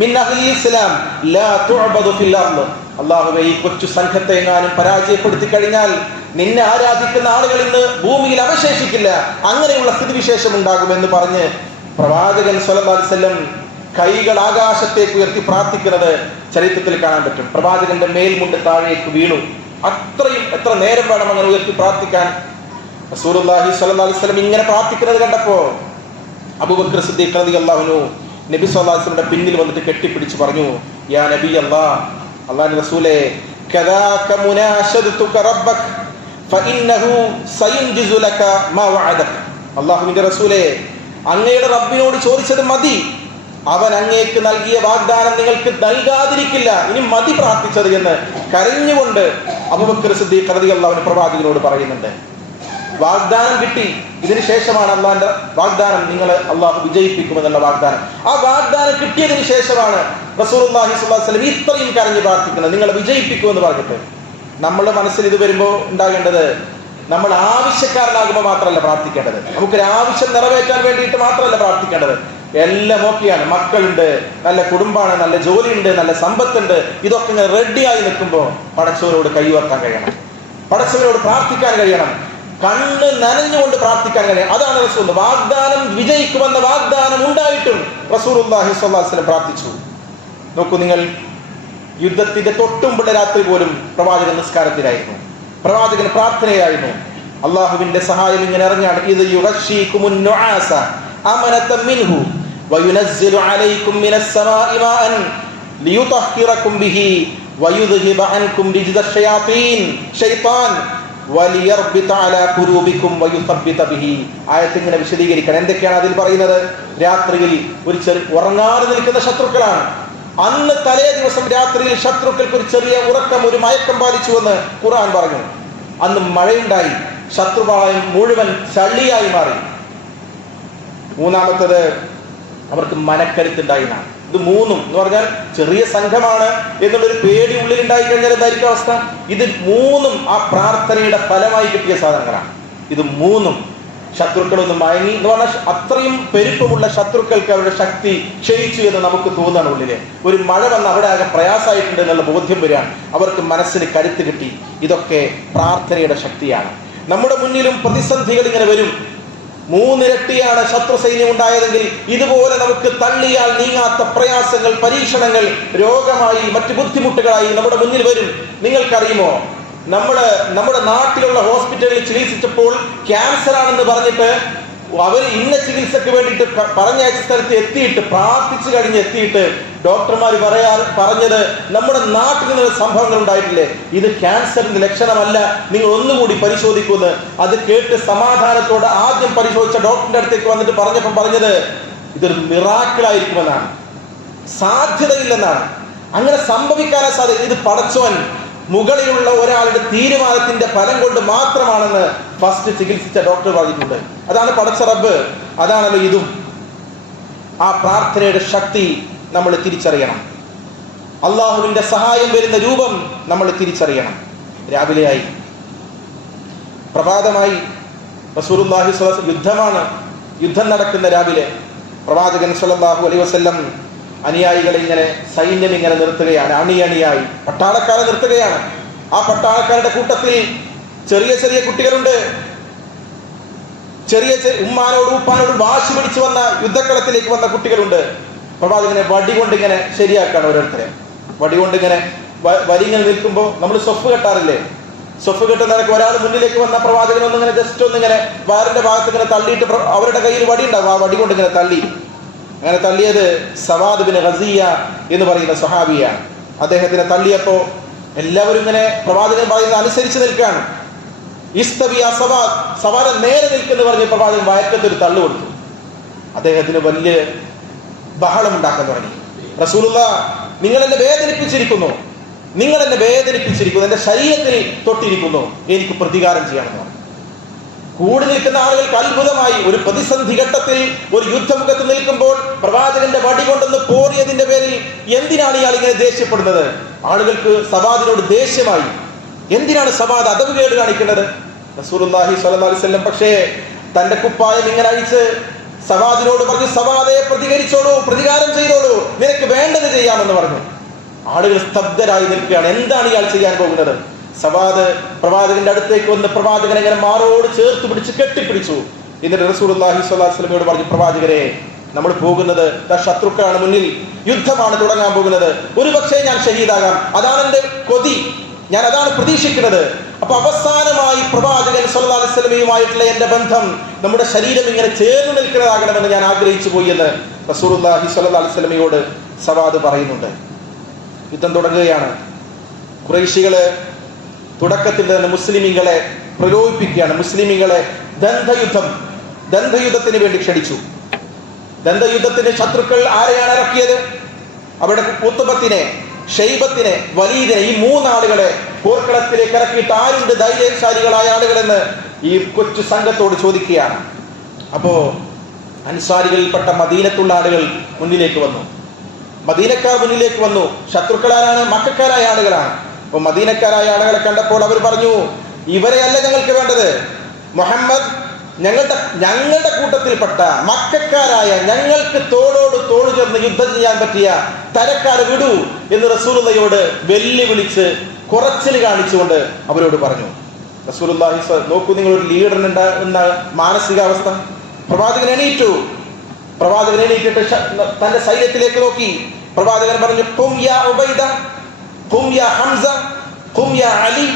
മിൻ അഹ്ലിൽ ഇസ്ലാം ലാ തുഅബദു ഫിൽ അർദ്, അല്ലാഹുവേ ഈ കൊച്ചു സംഘത്തെ എങ്ങാനും പരാജയപ്പെടുത്തി കഴിഞ്ഞാൽ നിന്നെ ആരാധിക്കുന്ന ആളുകൾ ഇന്ന് ഭൂമിയിൽ അവശേഷിക്കില്ല, അങ്ങനെയുള്ള സ്ഥിതിവിശേഷം ഉണ്ടാകുമെന്ന് പറഞ്ഞ് പ്രവാചകൻ സ്വല്ലല്ലാഹു അലൈഹി വസല്ലം കൈകൾ ആകാശത്തേക്ക് ഉയർത്തി പ്രാർത്ഥിക്കുന്നത് ചരിത്രത്തിൽ കാണാൻ പറ്റും. പ്രവാചകന്റെ മേൽമുണ്ട് താഴേക്ക് വീണു. അത്രയും എത്ര നേരം വേണം അങ്ങനെ ഉയർത്തി പ്രാർത്ഥിക്കാൻ? റസൂലുള്ളാഹി സ്വല്ലല്ലാഹു അലൈഹി വസല്ലം ഇങ്ങനെ പ്രാർത്ഥിക്കുന്നത് കണ്ടപ്പോ അബൂബക്കർ സിദ്ദീഖ് റളിയല്ലാഹു അൻഹു നബി സ്വല്ലല്ലാഹു അലൈഹി വസല്ലമയുടെ പിന്നിൽ വന്നിട്ട് കെട്ടിപ്പിടിച്ച് പറഞ്ഞു, യാ നബി അല്ലാഹ്, അല്ലാഹുവിന്റെ റസൂലേ, കദാക മുനാശദതുക റബ്ബക ഫഇന്നഹു സയൻജിസു ലക മാ വഅദക. അല്ലാഹുവിന്റെ റസൂലേ, അങ്ങയുടെ റബ്ബിനോട് ചോദിച്ചത് മതി, അവൻ അങ്ങേക്ക് നൽകിയ വാഗ്ദാനം നിങ്ങൾക്ക് നൽകാതിരിക്കില്ല, ഇനി മതി പ്രാർത്ഥിച്ചത് എന്ന് കരഞ്ഞുകൊണ്ട് അബൂബക്കർ സിദ്ദീഖ് റളിയല്ലാഹു അൻഹു പ്രവാചകനോട് പറയുന്നുണ്ട്. വാഗ്ദാനം കിട്ടി, ഇതിനു ശേഷമാണ് അള്ളാന്റെ വാഗ്ദാനം, നിങ്ങൾ അള്ളാഹു വിജയിപ്പിക്കുമെന്നുള്ള വാഗ്ദാനം. ആ വാഗ്ദാനം കിട്ടിയതിനു ശേഷമാണ് റസൂലുള്ളാഹി സ്വല്ലല്ലാഹു അലൈഹി വസല്ലം ഇത്രയും കരഞ്ഞു പ്രാർത്ഥിക്കുന്നത്, നിങ്ങളെ വിജയിപ്പിക്കുമെന്ന് പറഞ്ഞിട്ട്. നമ്മുടെ മനസ്സിൽ ഇത് വരുമ്പോൾ ഉണ്ടാകേണ്ടത്, നമ്മൾ ആവശ്യക്കാരനാകുമ്പോൾ മാത്രമല്ല പ്രാർത്ഥിക്കേണ്ടത്, നമുക്കൊരു ആവശ്യം നിറവേറ്റാൻ വേണ്ടിയിട്ട് മാത്രമല്ല പ്രാർത്ഥിക്കേണ്ടത്. എല്ലാം ഓക്കെയാണ്, മക്കളുണ്ട്, നല്ല കുടുംബമാണ്, നല്ല ജോലിയുണ്ട്, നല്ല സമ്പത്തുണ്ട്, ഇതൊക്കെ ഇങ്ങനെ റെഡിയായി നിൽക്കുമ്പോൾ പടച്ചവരോട് കൈവക്കാൻ കഴിയണം, പടച്ചവരോട് പ്രാർത്ഥിക്കാൻ കഴിയണം, കണ്ണ് നനഞ്ഞുകൊണ്ട് പ്രാർത്ഥിക്കാൻ കഴിയണം. അതാണ് റസൂൽ. വാഗ്ദാനം വിജയിക്കുമെന്ന വാഗ്ദാനം ഉണ്ടായിട്ടും റസൂലുള്ളാഹി സ്വല്ലല്ലാഹു അലൈഹി വസല്ലം പ്രാർത്ഥിച്ചു. നോക്കൂ നിങ്ങൾ, യുദ്ധത്തിന്റെ തൊട്ടുമുമ്പുള്ള രാത്രി പോലും പ്രവാചകൻ നിസ്കാരത്തിലായിരുന്നു, പ്രവാചകൻ പ്രാർത്ഥനയായിരുന്നു. അള്ളാഹുവിന്റെ സഹായം ഇങ്ങനെ ഇറങ്ങാണ്. ഇത് യുഗശീകുമുൻ നുആസ അമനതൻ മിൻഹു വയുനസ്സിലു അലൈക്കും മിനസ് സമാഇ മാഅൻ ലിയുതഹിറകും ബിഹി വയുദ്ഹിബ അൻകും റിജ്ദ ശൈത്താൻ വലിയർബിത അലാ ഖുലൂബികും വയുസബ്ബിത ബിഹി. ആയത്ത് ഇങ്ങനെ വിശദീകരിക്കണം. എന്തൊക്കെയാണ് അതിൽ പറയുന്നത്? രാത്രിയിൽ ഒരു ഉറങ്ങാതെ നിൽക്കുന്ന ശത്രുക്കളാണ്. അന്ന് തലേ ദിവസം രാത്രിയിൽ ശത്രുക്കൾക്ക് ഒരു ചെറിയ ഉറക്കം, ഒരു മയക്കം ബാധിച്ചുവെന്ന് ഖുർആൻ പറഞ്ഞു. അന്ന് മഴയുണ്ടായി, ശത്രുപാളയം മുഴുവൻ ചളിയായി മാറി. മൂന്നാമത്തത് അവർക്ക് മനക്കരുത്തുണ്ടായി എന്നാണ്. ഇത് മൂന്നും എന്ന് പറഞ്ഞാൽ ചെറിയ സംഘമാണ് എന്നുള്ളൊരു പേടി ഉള്ളിൽ ഉണ്ടായി കഴിഞ്ഞാൽ എന്തായിരിക്കും അവസ്ഥ? ഇത് മൂന്നും ആ പ്രാർത്ഥനയുടെ ഫലമായി കിട്ടിയ സാധനങ്ങളാണ്. ഇത് മൂന്നും ശത്രുക്കളൊന്നും മയങ്ങി എന്ന് പറഞ്ഞാൽ അത്രയും പെരുപ്പമുള്ള ശത്രുക്കൾക്ക് അവരുടെ ശക്തി ക്ഷയിച്ചു എന്ന് നമുക്ക് തോന്നാണ് ഉള്ളിലെ. ഒരു മഴ വന്ന് അവിടെ ആകെ പ്രയാസമായിട്ടുണ്ട് എന്നുള്ള ബോധ്യം വരികയാണ്. അവർക്ക് മനസ്സിന് കരുത്ത് കിട്ടി. ഇതൊക്കെ പ്രാർത്ഥനയുടെ ശക്തിയാണ്. നമ്മുടെ മുന്നിലും പ്രതിസന്ധികൾ ഇങ്ങനെ വരും. മൂന്നിരട്ടിയാണ് ശത്രു സൈന്യം ഉണ്ടായതെങ്കിൽ ഇതുപോലെ നമുക്ക് തള്ളിയാൽ നീങ്ങാത്ത പ്രയാസങ്ങൾ, പരീക്ഷണങ്ങൾ, രോഗമായി മറ്റു ബുദ്ധിമുട്ടുകളായി നമ്മുടെ മുന്നിൽ വരും. നിങ്ങൾക്കറിയുമോ, നമ്മുടെ നാട്ടിലുള്ള ഹോസ്പിറ്റലിൽ ചികിത്സിച്ചപ്പോൾ ക്യാൻസർ ആണെന്ന് പറഞ്ഞിട്ട് അവർ ഇന്ന ചികിത്സക്ക് വേണ്ടിയിട്ട് പറഞ്ഞയച്ച സ്ഥലത്ത് എത്തിയിട്ട് പ്രാർത്ഥിച്ചു കഴിഞ്ഞ് എത്തിയിട്ട് ഡോക്ടർമാർ പറഞ്ഞത് നമ്മുടെ നാട്ടിൽ നിന്ന് സംഭവങ്ങൾ ഉണ്ടായിട്ടില്ലേ, ഇത് ക്യാൻസറിന്റെ ലക്ഷണമല്ല, നിങ്ങൾ ഒന്നുകൂടി പരിശോധിക്കുമെന്ന്. അത് കേട്ട് സമാധാനത്തോടെ ആദ്യം പരിശോധിച്ച ഡോക്ടറിന്റെ അടുത്തേക്ക് വന്നിട്ട് പറഞ്ഞത് ഇതൊരു മിറാക്കിളായിരിക്കുമെന്നാണ്, സാധ്യതയില്ലെന്നാണ്. അങ്ങനെ സംഭവിക്കാനാ സാധ്യത. ഇത് പടച്ചവൻ മുകളിലുള്ള ഒരാളുടെ തീരുമാനത്തിന്റെ ഫലം കൊണ്ട് മാത്രമാണെന്ന് ഫസ്റ്റ് ചികിത്സിച്ച ഡോക്ടർ പറഞ്ഞിട്ടുണ്ട്. അതാണ് പടച്ച റബ്ബ്, അതാണല്ലോ ഇതും. ആ പ്രാർത്ഥനയുടെ ശക്തി നമ്മൾ തിരിച്ചറിയണം. അള്ളാഹുവിന്റെ സഹായം വരുന്ന രൂപം നമ്മൾ തിരിച്ചറിയണം. രാവിലെയായി, പ്രഭാതമായി, റസൂലുള്ളാഹി സ്വല്ലല്ലാഹു അലൈഹി വസല്ലം യുദ്ധമാണ്, യുദ്ധം നടക്കുന്ന രാവിലെ പ്രവാചകൻ സ്വല്ലല്ലാഹു അലൈഹി വസല്ലം അനുയായികളെ ഇങ്ങനെ സൈന്യം ഇങ്ങനെ നിർത്തുകയാണ്, അണിയണിയായി പട്ടാളക്കാരെ നിർത്തുകയാണ്. ആ പട്ടാളക്കാരുടെ കൂട്ടത്തിൽ ചെറിയ ചെറിയ കുട്ടികളുണ്ട്, ചെറിയ ഉമ്മാനോട് ഉപ്പാനോട് വാശി പിടിച്ചു വന്ന യുദ്ധക്കളത്തിലേക്ക് വന്ന കുട്ടികളുണ്ട്. പ്രവാചകനെ വടി കൊണ്ടിങ്ങനെ ശരിയാക്കാണ് ഓരോരുത്തരെ. വടി കൊണ്ടിങ്ങനെ വരിങ്ങനെ നിൽക്കുമ്പോൾ നമ്മൾ സ്വഫ് കെട്ടാറില്ലേ, സ്വഫ് കെട്ടുന്നവരൊക്കെ ഒരാൾ മുന്നിലേക്ക് വന്ന പ്രവാചകൻ ഒന്നിങ്ങനെ ജസ്റ്റ് ഒന്നിങ്ങനെ വാറിന്റെ ഭാഗത്ത് ഇങ്ങനെ തള്ളിയിട്ട് അവരുടെ കയ്യിൽ വടി ഉണ്ടാവും, ആ വടി കൊണ്ട് ഇങ്ങനെ തള്ളി. അങ്ങനെ തള്ളിയത് സവാദ് ബിൻ ഗസിയ എന്ന് പറയുന്ന സ്വഹാബിയാണ്. അദ്ദേഹത്തിനെ തള്ളിയപ്പോ എല്ലാവരും ഇങ്ങനെ പ്രവാചകൻ പറയുന്നത് അനുസരിച്ച് നിൽക്കുകയാണ്. ഇസ്തവിയ സവാദ്, സവാദ് നേരെ നിൽക്കുന്നു പറഞ്ഞ് പ്രവാചകൻ വയറ്റത്തൊരു തള്ളു കൊടുത്തു. അദ്ദേഹത്തിന് വലിയ ബഹളം ഉണ്ടാക്കാൻ തുടങ്ങി. റസൂലുള്ളാഹ്, നിങ്ങൾ എന്നെ വേദനിപ്പിച്ചിരിക്കുന്നു, നിങ്ങൾ എന്നെ വേദനിപ്പിച്ചിരിക്കുന്നു, എന്റെ ശരീരത്തിൽ തൊട്ടിരിക്കുന്നു, എനിക്ക് പ്രതികാരം ചെയ്യണമെന്ന് പറഞ്ഞു. കൂടി നിൽക്കുന്ന ആളുകൾക്ക് അത്ഭുതമായി. ഒരു പ്രതിസന്ധി ഘട്ടത്തിൽ, ഒരു യുദ്ധമുഖത്ത് നിൽക്കുമ്പോൾ പ്രവാചകന്റെ വടി കൊണ്ടൊന്ന് പോറിയതിന്റെ പേരിൽ എന്തിനാണ് ഇയാൾ ഇങ്ങനെ ദേഷ്യപ്പെടുന്നത്? ആളുകൾക്ക് സവാദിനോട് ദേഷ്യമായി. എന്തിനാണ് സവാദ് അദബുകേട് കാണിക്കുന്നത്? റസൂലുള്ളാഹി സ്വല്ലല്ലാഹു അലൈഹി വസല്ലം പക്ഷേ തന്റെ കുപ്പായം ഇങ്ങനെ അഴിച്ച് സവാദിനോട് പറഞ്ഞു, സവാദെ പ്രതികരിച്ചോളൂ, പ്രതികാരം ചെയ്തോളൂ, നിനക്ക് വേണ്ടത് ചെയ്യാമെന്ന് പറഞ്ഞു. ആളുകൾ സ്തബ്ധരായി നിൽക്കുകയാണ്. എന്താണ് ഇയാൾ ചെയ്യാൻ പോകുന്നത്? സവാദ് പ്രവാചകന്റെ അടുത്തേക്ക് വന്ന് പ്രവാചകനെ ഇങ്ങനെ മാറോട് ചേർത്ത് പിടിച്ച് കെട്ടിപ്പിടിച്ചു. എന്നിട്ട് റസൂലുള്ളാഹി സ്വല്ലല്ലാഹു അലൈഹി വസല്ലമയോട് പറഞ്ഞു, പ്രവാചകരെ, നമ്മൾ പോകുന്നത് ശത്രുക്കളാണ്, മുന്നിൽ യുദ്ധമാണ് തുടങ്ങാൻ പോകുന്നത്, ഒരുപക്ഷെ ഞാൻ ഷഹീദാകാം, അതാണ് എന്റെ കൊതി, ഞാൻ അതാണ് പ്രതീക്ഷിക്കുന്നത്. അപ്പൊ അവസാനമായി പ്രവാചകൻ സ്വല്ലല്ലാഹു അലൈഹി വസല്ലമയുമായിട്ടുള്ള എന്റെ ബന്ധം, നമ്മുടെ ശരീരം ഇങ്ങനെ ചേർന്ന് നിൽക്കുന്നതാകണമെന്ന് ഞാൻ ആഗ്രഹിച്ചു പോയി എന്ന് റസൂലുള്ളാഹി സ്വല്ലല്ലാഹു അലൈഹി വസല്ലമയോട് സവാദ് പറയുന്നുണ്ട്. യുദ്ധം തുടങ്ങുകയാണ്. ഖുറൈശികള് തുടക്കത്തിൽ തന്നെ മുസ്ലിമീങ്ങളെ പ്രലോഭിപ്പിക്കുകയാണ്. മുസ്ലിമീങ്ങളെ ദന്തയുദ്ധത്തിന് വേണ്ടി ക്ഷണിച്ചു. ദന്തയുദ്ധത്തിന് ശത്രുക്കൾ ആരെയാണ് ഇറക്കിയത്? അവിടെ ഉത്ബത്തിനെ, ഷൈബത്തിനെ, വലീദിനെ, ഈ മൂന്നാളുകളെ പോർക്കളത്തിലേക്ക് ഇറക്കിയിട്ട് ആരുണ്ട് ധൈര്യശാലികളായ ആളുകളെന്ന് ഈ കൊച്ചു സംഘത്തോട് ചോദിക്കുകയാണ്. അപ്പോ അൻസാരികളിൽപ്പെട്ട മദീനത്തുള്ള ആളുകൾ മുന്നിലേക്ക് വന്നു. മദീനക്കാർ മുന്നിലേക്ക് വന്നു. ശത്രുക്കളാരാണ്? മക്കക്കാരായ ആളുകളാണ്. അപ്പൊ മദീനക്കാരായ ആളുകളെ കണ്ടപ്പോൾ അവർ പറഞ്ഞു, ഇവരെയല്ല ഞങ്ങൾക്ക് വേണ്ടത്, മുഹമ്മദ് ഞങ്ങളുടെ കൂട്ടത്തിൽപ്പെട്ട മക്കക്കാരായ ഞങ്ങൾക്ക് തോളോട് തോള് ചേർന്ന് യുദ്ധം ചെയ്യാൻ പറ്റിയ തരക്കാരെ വിടൂ എന്ന് റസൂലുള്ളാഹിയോട് വെല്ലുവിളിച്ച് കുറച്ചിൽ കാണിച്ചുകൊണ്ട് അവരോട് പറഞ്ഞു. റസൂലുള്ളാഹി നോക്കൂ, നിങ്ങളൊരു ലീഡറിനുണ്ടാകുന്ന മാനസികാവസ്ഥ. പ്രവാചകൻ എണീറ്റിട്ട് തന്റെ സൈന്യത്തിലേക്ക് നോക്കി. പ്രവാചകൻ പറഞ്ഞു, ഖും യാ ഉബൈദ, ഖും യാ ഹംസ, ഖും യാ അലി.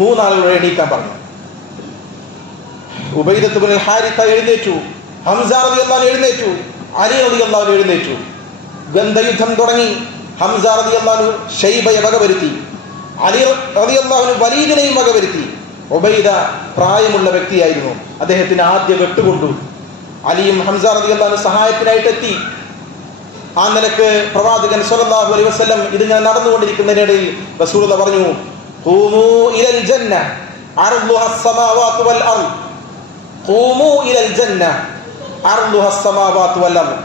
മൂന്നാളുകളെ എണീക്കാൻ പറഞ്ഞു. ഉബൈദത്ത് ഇബ്നുൽ ഹാരിഥ എഴുന്നേറ്റു, ഹംസ റളിയല്ലാഹു അൻഹു എഴുന്നേറ്റു, അലി റളിയല്ലാഹു അൻഹു എഴുന്നേറ്റു. ഗന്ധയുദ്ധം തുടങ്ങി. ഹംസ റളിയല്ലാഹു അൻഹു ഷൈബയെ വകവരുത്തി, അലി റളിയല്ലാഹു അൻഹു വലീദിനെയും വകവരുത്തി. ഉബൈദ പ്രായമുള്ള വ്യക്തിയായിരുന്നു, അദ്ദേഹത്തിന് ആദ്യ വെട്ടുകൊണ്ടു. അലിയും ഹംസ റളിയല്ലാഹു അൻഹു സഹായത്തിനായിട്ട് എത്തി. ആ നിലക്ക് പ്രവാചകൻ സ്വല്ലല്ലാഹു അലൈഹി വസല്ലം ഇതിങ്ങനെ നടന്നുകൊണ്ടിരിക്കുന്നതിനിടയിൽ റസൂലുള്ളാഹി പറഞ്ഞു, ഖൂമൂ ഇലൽ ജന്ന അർദുഹ അസ്സമാവാതു വൽ അർദ്, ഖൂമൂ ഇലൽ ജന്ന അർദുഹ അസ്സമാവാതു വൽ അർദ്,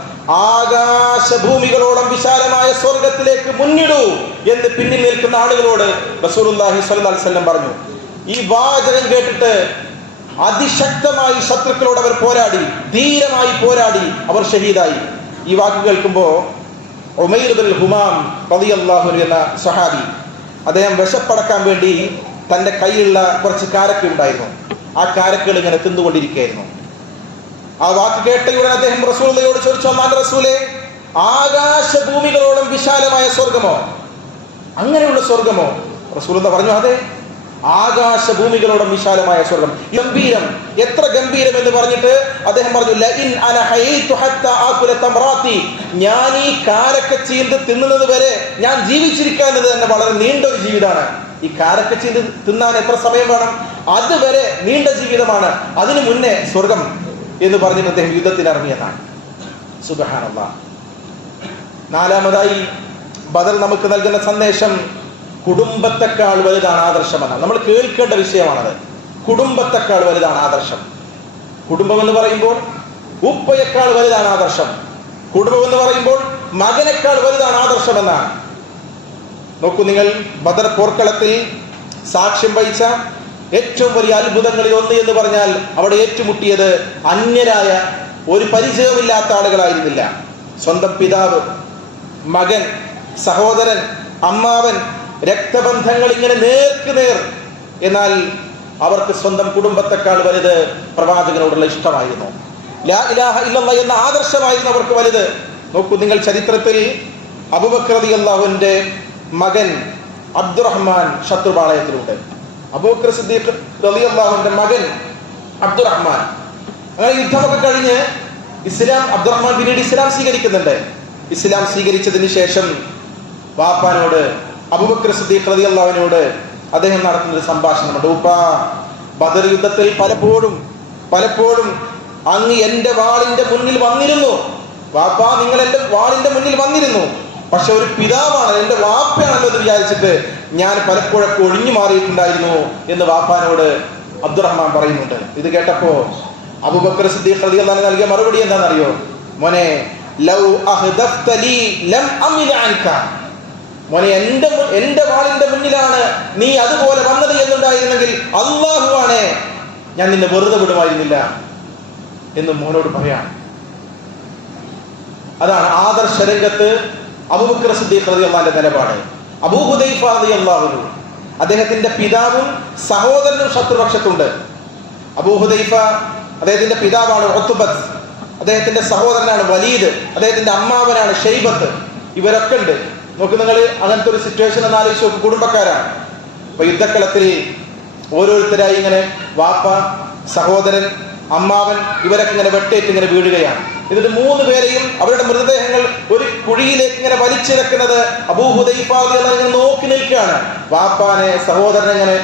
ആകാശഭൂമികളോളം വിശാലമായ സ്വർഗത്തിലേക്ക് മുന്നിടൂ എന്ന് പിന്നിൽ നിൽക്കുന്ന ആളുകളോട് റസൂലുള്ളാഹി സ്വല്ലല്ലാഹു അലൈഹി വസല്ലം പറഞ്ഞു. ഈ വാചകം കേട്ടിട്ട് അതിശക്തമായി ശത്രുക്കളോട് അവർ പോരാടി, ധീരമായി പോരാടി, അവർ ഷഹീദായി. ഈ വാക്ക് കേൾക്കുമ്പോൾ ഉമൈർ ഇബ്നുൽ ഹുമാം റളിയല്ലാഹു അൻഹു എന്ന സ്വഹാബി, അദ്ദേഹം വിശപ്പടക്കാൻ വേണ്ടി തൻ്റെ കയ്യിലുള്ള കുറച്ച് കാരക്ക ഉണ്ടായിരുന്നു. ആ കാരക്കകൾ ഇങ്ങനെ തിന്നുകൊണ്ടിരിക്കുകയായിരുന്നു. ആ വാക്ക് കേട്ടയുടൻ അദ്ദേഹം റസൂലുള്ളാഹിയോട് ചോദിച്ചു, അല്ലാഹുവിന്റെ റസൂലേ, ആകാശഭൂമികളോളം വിശാലമായ സ്വർഗമോ? അങ്ങനെയുള്ള സ്വർഗമോ? റസൂലുള്ളാഹി പറഞ്ഞു, അതെ, ആകാശഭൂമികളോളം വിശാലമായ സ്വർഗം. ഗംഭീരം, എത്ര ഗംഭീരം എന്ന് പറഞ്ഞിട്ട് അദ്ദേഹം പറഞ്ഞു, ലഇൻ അന ഹയൈതു ഹത്താ ആകുല തംറാത്തി, ഞാൻ ഈ കാരക്ക ചീന്ത് തിന്നുന്നത് വരെ ഞാൻ ജീവിച്ചിരിക്കുന്നത് തന്നെ വളരെ നീണ്ട ഒരു ജീവിതമാണ്. ഈ കാരക്ക ചീന്ത് തിന്നാൻ എത്ര സമയം വേണം? അതുവരെ നീണ്ട ജീവിതമാണ്, അതിനു മുന്നേ സ്വർഗം എന്ന് പറഞ്ഞിട്ട് അദ്ദേഹം യുദ്ധത്തിന് ഇറങ്ങിയതാണ്. സുബ്ഹാനല്ലാഹ്. നാലാമതായി ബദർ നമുക്ക് നൽകുന്ന സന്ദേശം, കുടുംബത്തെക്കാൾ വലുതാണ് ആദർശമെന്നാണ്. നമ്മൾ കേൾക്കേണ്ട വിഷയമാണത്. കുടുംബത്തെക്കാൾ വലുതാണ് ആദർശം. കുടുംബം എന്ന് പറയുമ്പോൾ ഉപ്പയേക്കാൾ വലുതാണ് ആദർശം. കുടുംബം എന്ന് പറയുമ്പോൾ മകനേക്കാൾ വലുതാണ് ആദർശമെന്നാണ്. നോക്കൂ നിങ്ങൾ, ബദർ പോർക്കളത്തിൽ സാക്ഷ്യം വഹിച്ച ഏറ്റവും വലിയ അത്ഭുതങ്ങളിൽ ഒന്ന് എന്ന് പറഞ്ഞാൽ അവിടെ ഏറ്റുമുട്ടിയത് അന്യരായ, ഒരു പരിചയമില്ലാത്ത ആളുകളായിരുന്നില്ല. സ്വന്തം പിതാവ്, മകൻ, സഹോദരൻ, അമ്മാവൻ, രക്തബന്ധങ്ങൾ ഇങ്ങനെ നേർക്കുനേർ. എന്നാൽ അവർക്ക് സ്വന്തം കുടുംബത്തെക്കാൾ വലുത് പ്രവാചകനോടുള്ള ഇഷ്ടമായിരുന്നു. ലാ ഇലാഹ ഇല്ലല്ലാഹ് എന്ന ആദർശമായിരുന്നു അവർക്ക് വലുത്. നോക്കൂ നിങ്ങൾ, ചരിത്രത്തിൽ അബൂബക്കർ റളിയല്ലാഹുവിന്റെ മകൻ അബ്ദുറഹ്മാൻ ശത്രുപാളയത്തിലുണ്ട്. അബൂബക്കർ സിദ്ദീഖ് റളിയല്ലാഹുവിന്റെ മകൻ അബ്ദുറഹ്മാൻ, അങ്ങനെ യുദ്ധമൊക്കെ കഴിഞ്ഞ് അബ്ദുറഹ്മാൻ പിന്നീട് ഇസ്ലാം സ്വീകരിക്കുന്നുണ്ട്. ഇസ്ലാം സ്വീകരിച്ചതിന് ശേഷം വാപ്പാനോട്, അബൂബക്കർ സിദ്ദീഖ് റളിയല്ലാഹുവിനോട് അദ്ദേഹം നടത്തുന്ന ഒരു സംഭാഷണമുണ്ട്. ഉപ്പാ, ബദർ യുദ്ധത്തിൽ പലപ്പോഴും അങ്ങ് എന്റെ വാളിന്റെ മുന്നിൽ വന്നിരുന്നു. വാപ്പാ, നിങ്ങൾ എന്റെ വാളിന്റെ മുന്നിൽ വന്നിരുന്നു. പക്ഷെ ഒരു പിതാവാണ്, എന്റെ വാപ്പയാണല്ലോ എന്ന് വിചാരിച്ചിട്ട് ഞാൻ പലപ്പോഴൊക്കെ ഒഴിഞ്ഞു മാറിയിട്ടുണ്ടായിരുന്നു എന്ന് വാപ്പാനോട് അബ്ദുറഹ്മാൻ പറയുന്നുണ്ട്. ഇത് കേട്ടപ്പോ അബൂബക്കർ സിദ്ദീഖ് റളിയല്ലാഹു നൽകിയ മറുപടി എന്താണെന്നറിയോ? മോനെ, ലൗ അഹ്ദഫ്തലി ലം അമില അൻക. മോനെ, എന്റെ വാളിന്റെ മുന്നിലാണ് നീ അതുപോലെ വന്നത് എന്നുണ്ടായിരുന്നെങ്കിൽ അല്ലാഹുവാണ്, ഞാൻ നിന്നെ വെറുതെ വിടുമായിരുന്നില്ല എന്ന് മോനോട് പറയാം. അതാണ് ആദർശ രംഗത്ത് അബൂബക്കർ സിദ്ദീഖ് റളിയല്ലാഹുവിന്റെ നിലപാട്. അബൂ ഹുദൈഫ റളിയല്ലാഹു അൻഹു, അദ്ദേഹത്തിന്റെ പിതാവും സഹോദരനും ശത്രുപക്ഷത്തുണ്ട്. അബൂ ഹുദൈഫ, അദ്ദേഹത്തിന്റെ പിതാവാണ് ഉത്ബത്ത്, അദ്ദേഹത്തിന്റെ സഹോദരനാണ് വലീദ്, അദ്ദേഹത്തിന്റെ അമ്മാവനാണ് ഷൈബത്ത്. ഇവരൊക്കെ ഉണ്ട്. നോക്ക് നിങ്ങൾ, അങ്ങനത്തെ ഒരു സിറ്റുവേഷൻ എന്ന് ആലോചിച്ച് നോക്ക്. കുടുംബക്കാരാണ്. അപ്പൊ യുദ്ധക്കളത്തിൽ ഓരോരുത്തരായി ഇങ്ങനെ വാപ്പ, സഹോദരൻ, അമ്മാവൻ, ഇവരൊക്കെ ഇങ്ങനെ വെട്ടേറ്റ് ഇങ്ങനെ വീഴുകയാണ്. എന്നിട്ട് 3 പേരെയും അവരുടെ മൃതദേഹങ്ങൾ ഒരു കുഴിയിലേക്ക് ഇങ്ങനെ വലിച്ചിറക്കുന്നത് അബൂ ഹുദൈഫ ഇങ്ങനെ നോക്കി നിൽക്കുകയാണ്. വാപ്പാനെ, സഹോദരനെ ഇങ്ങനെ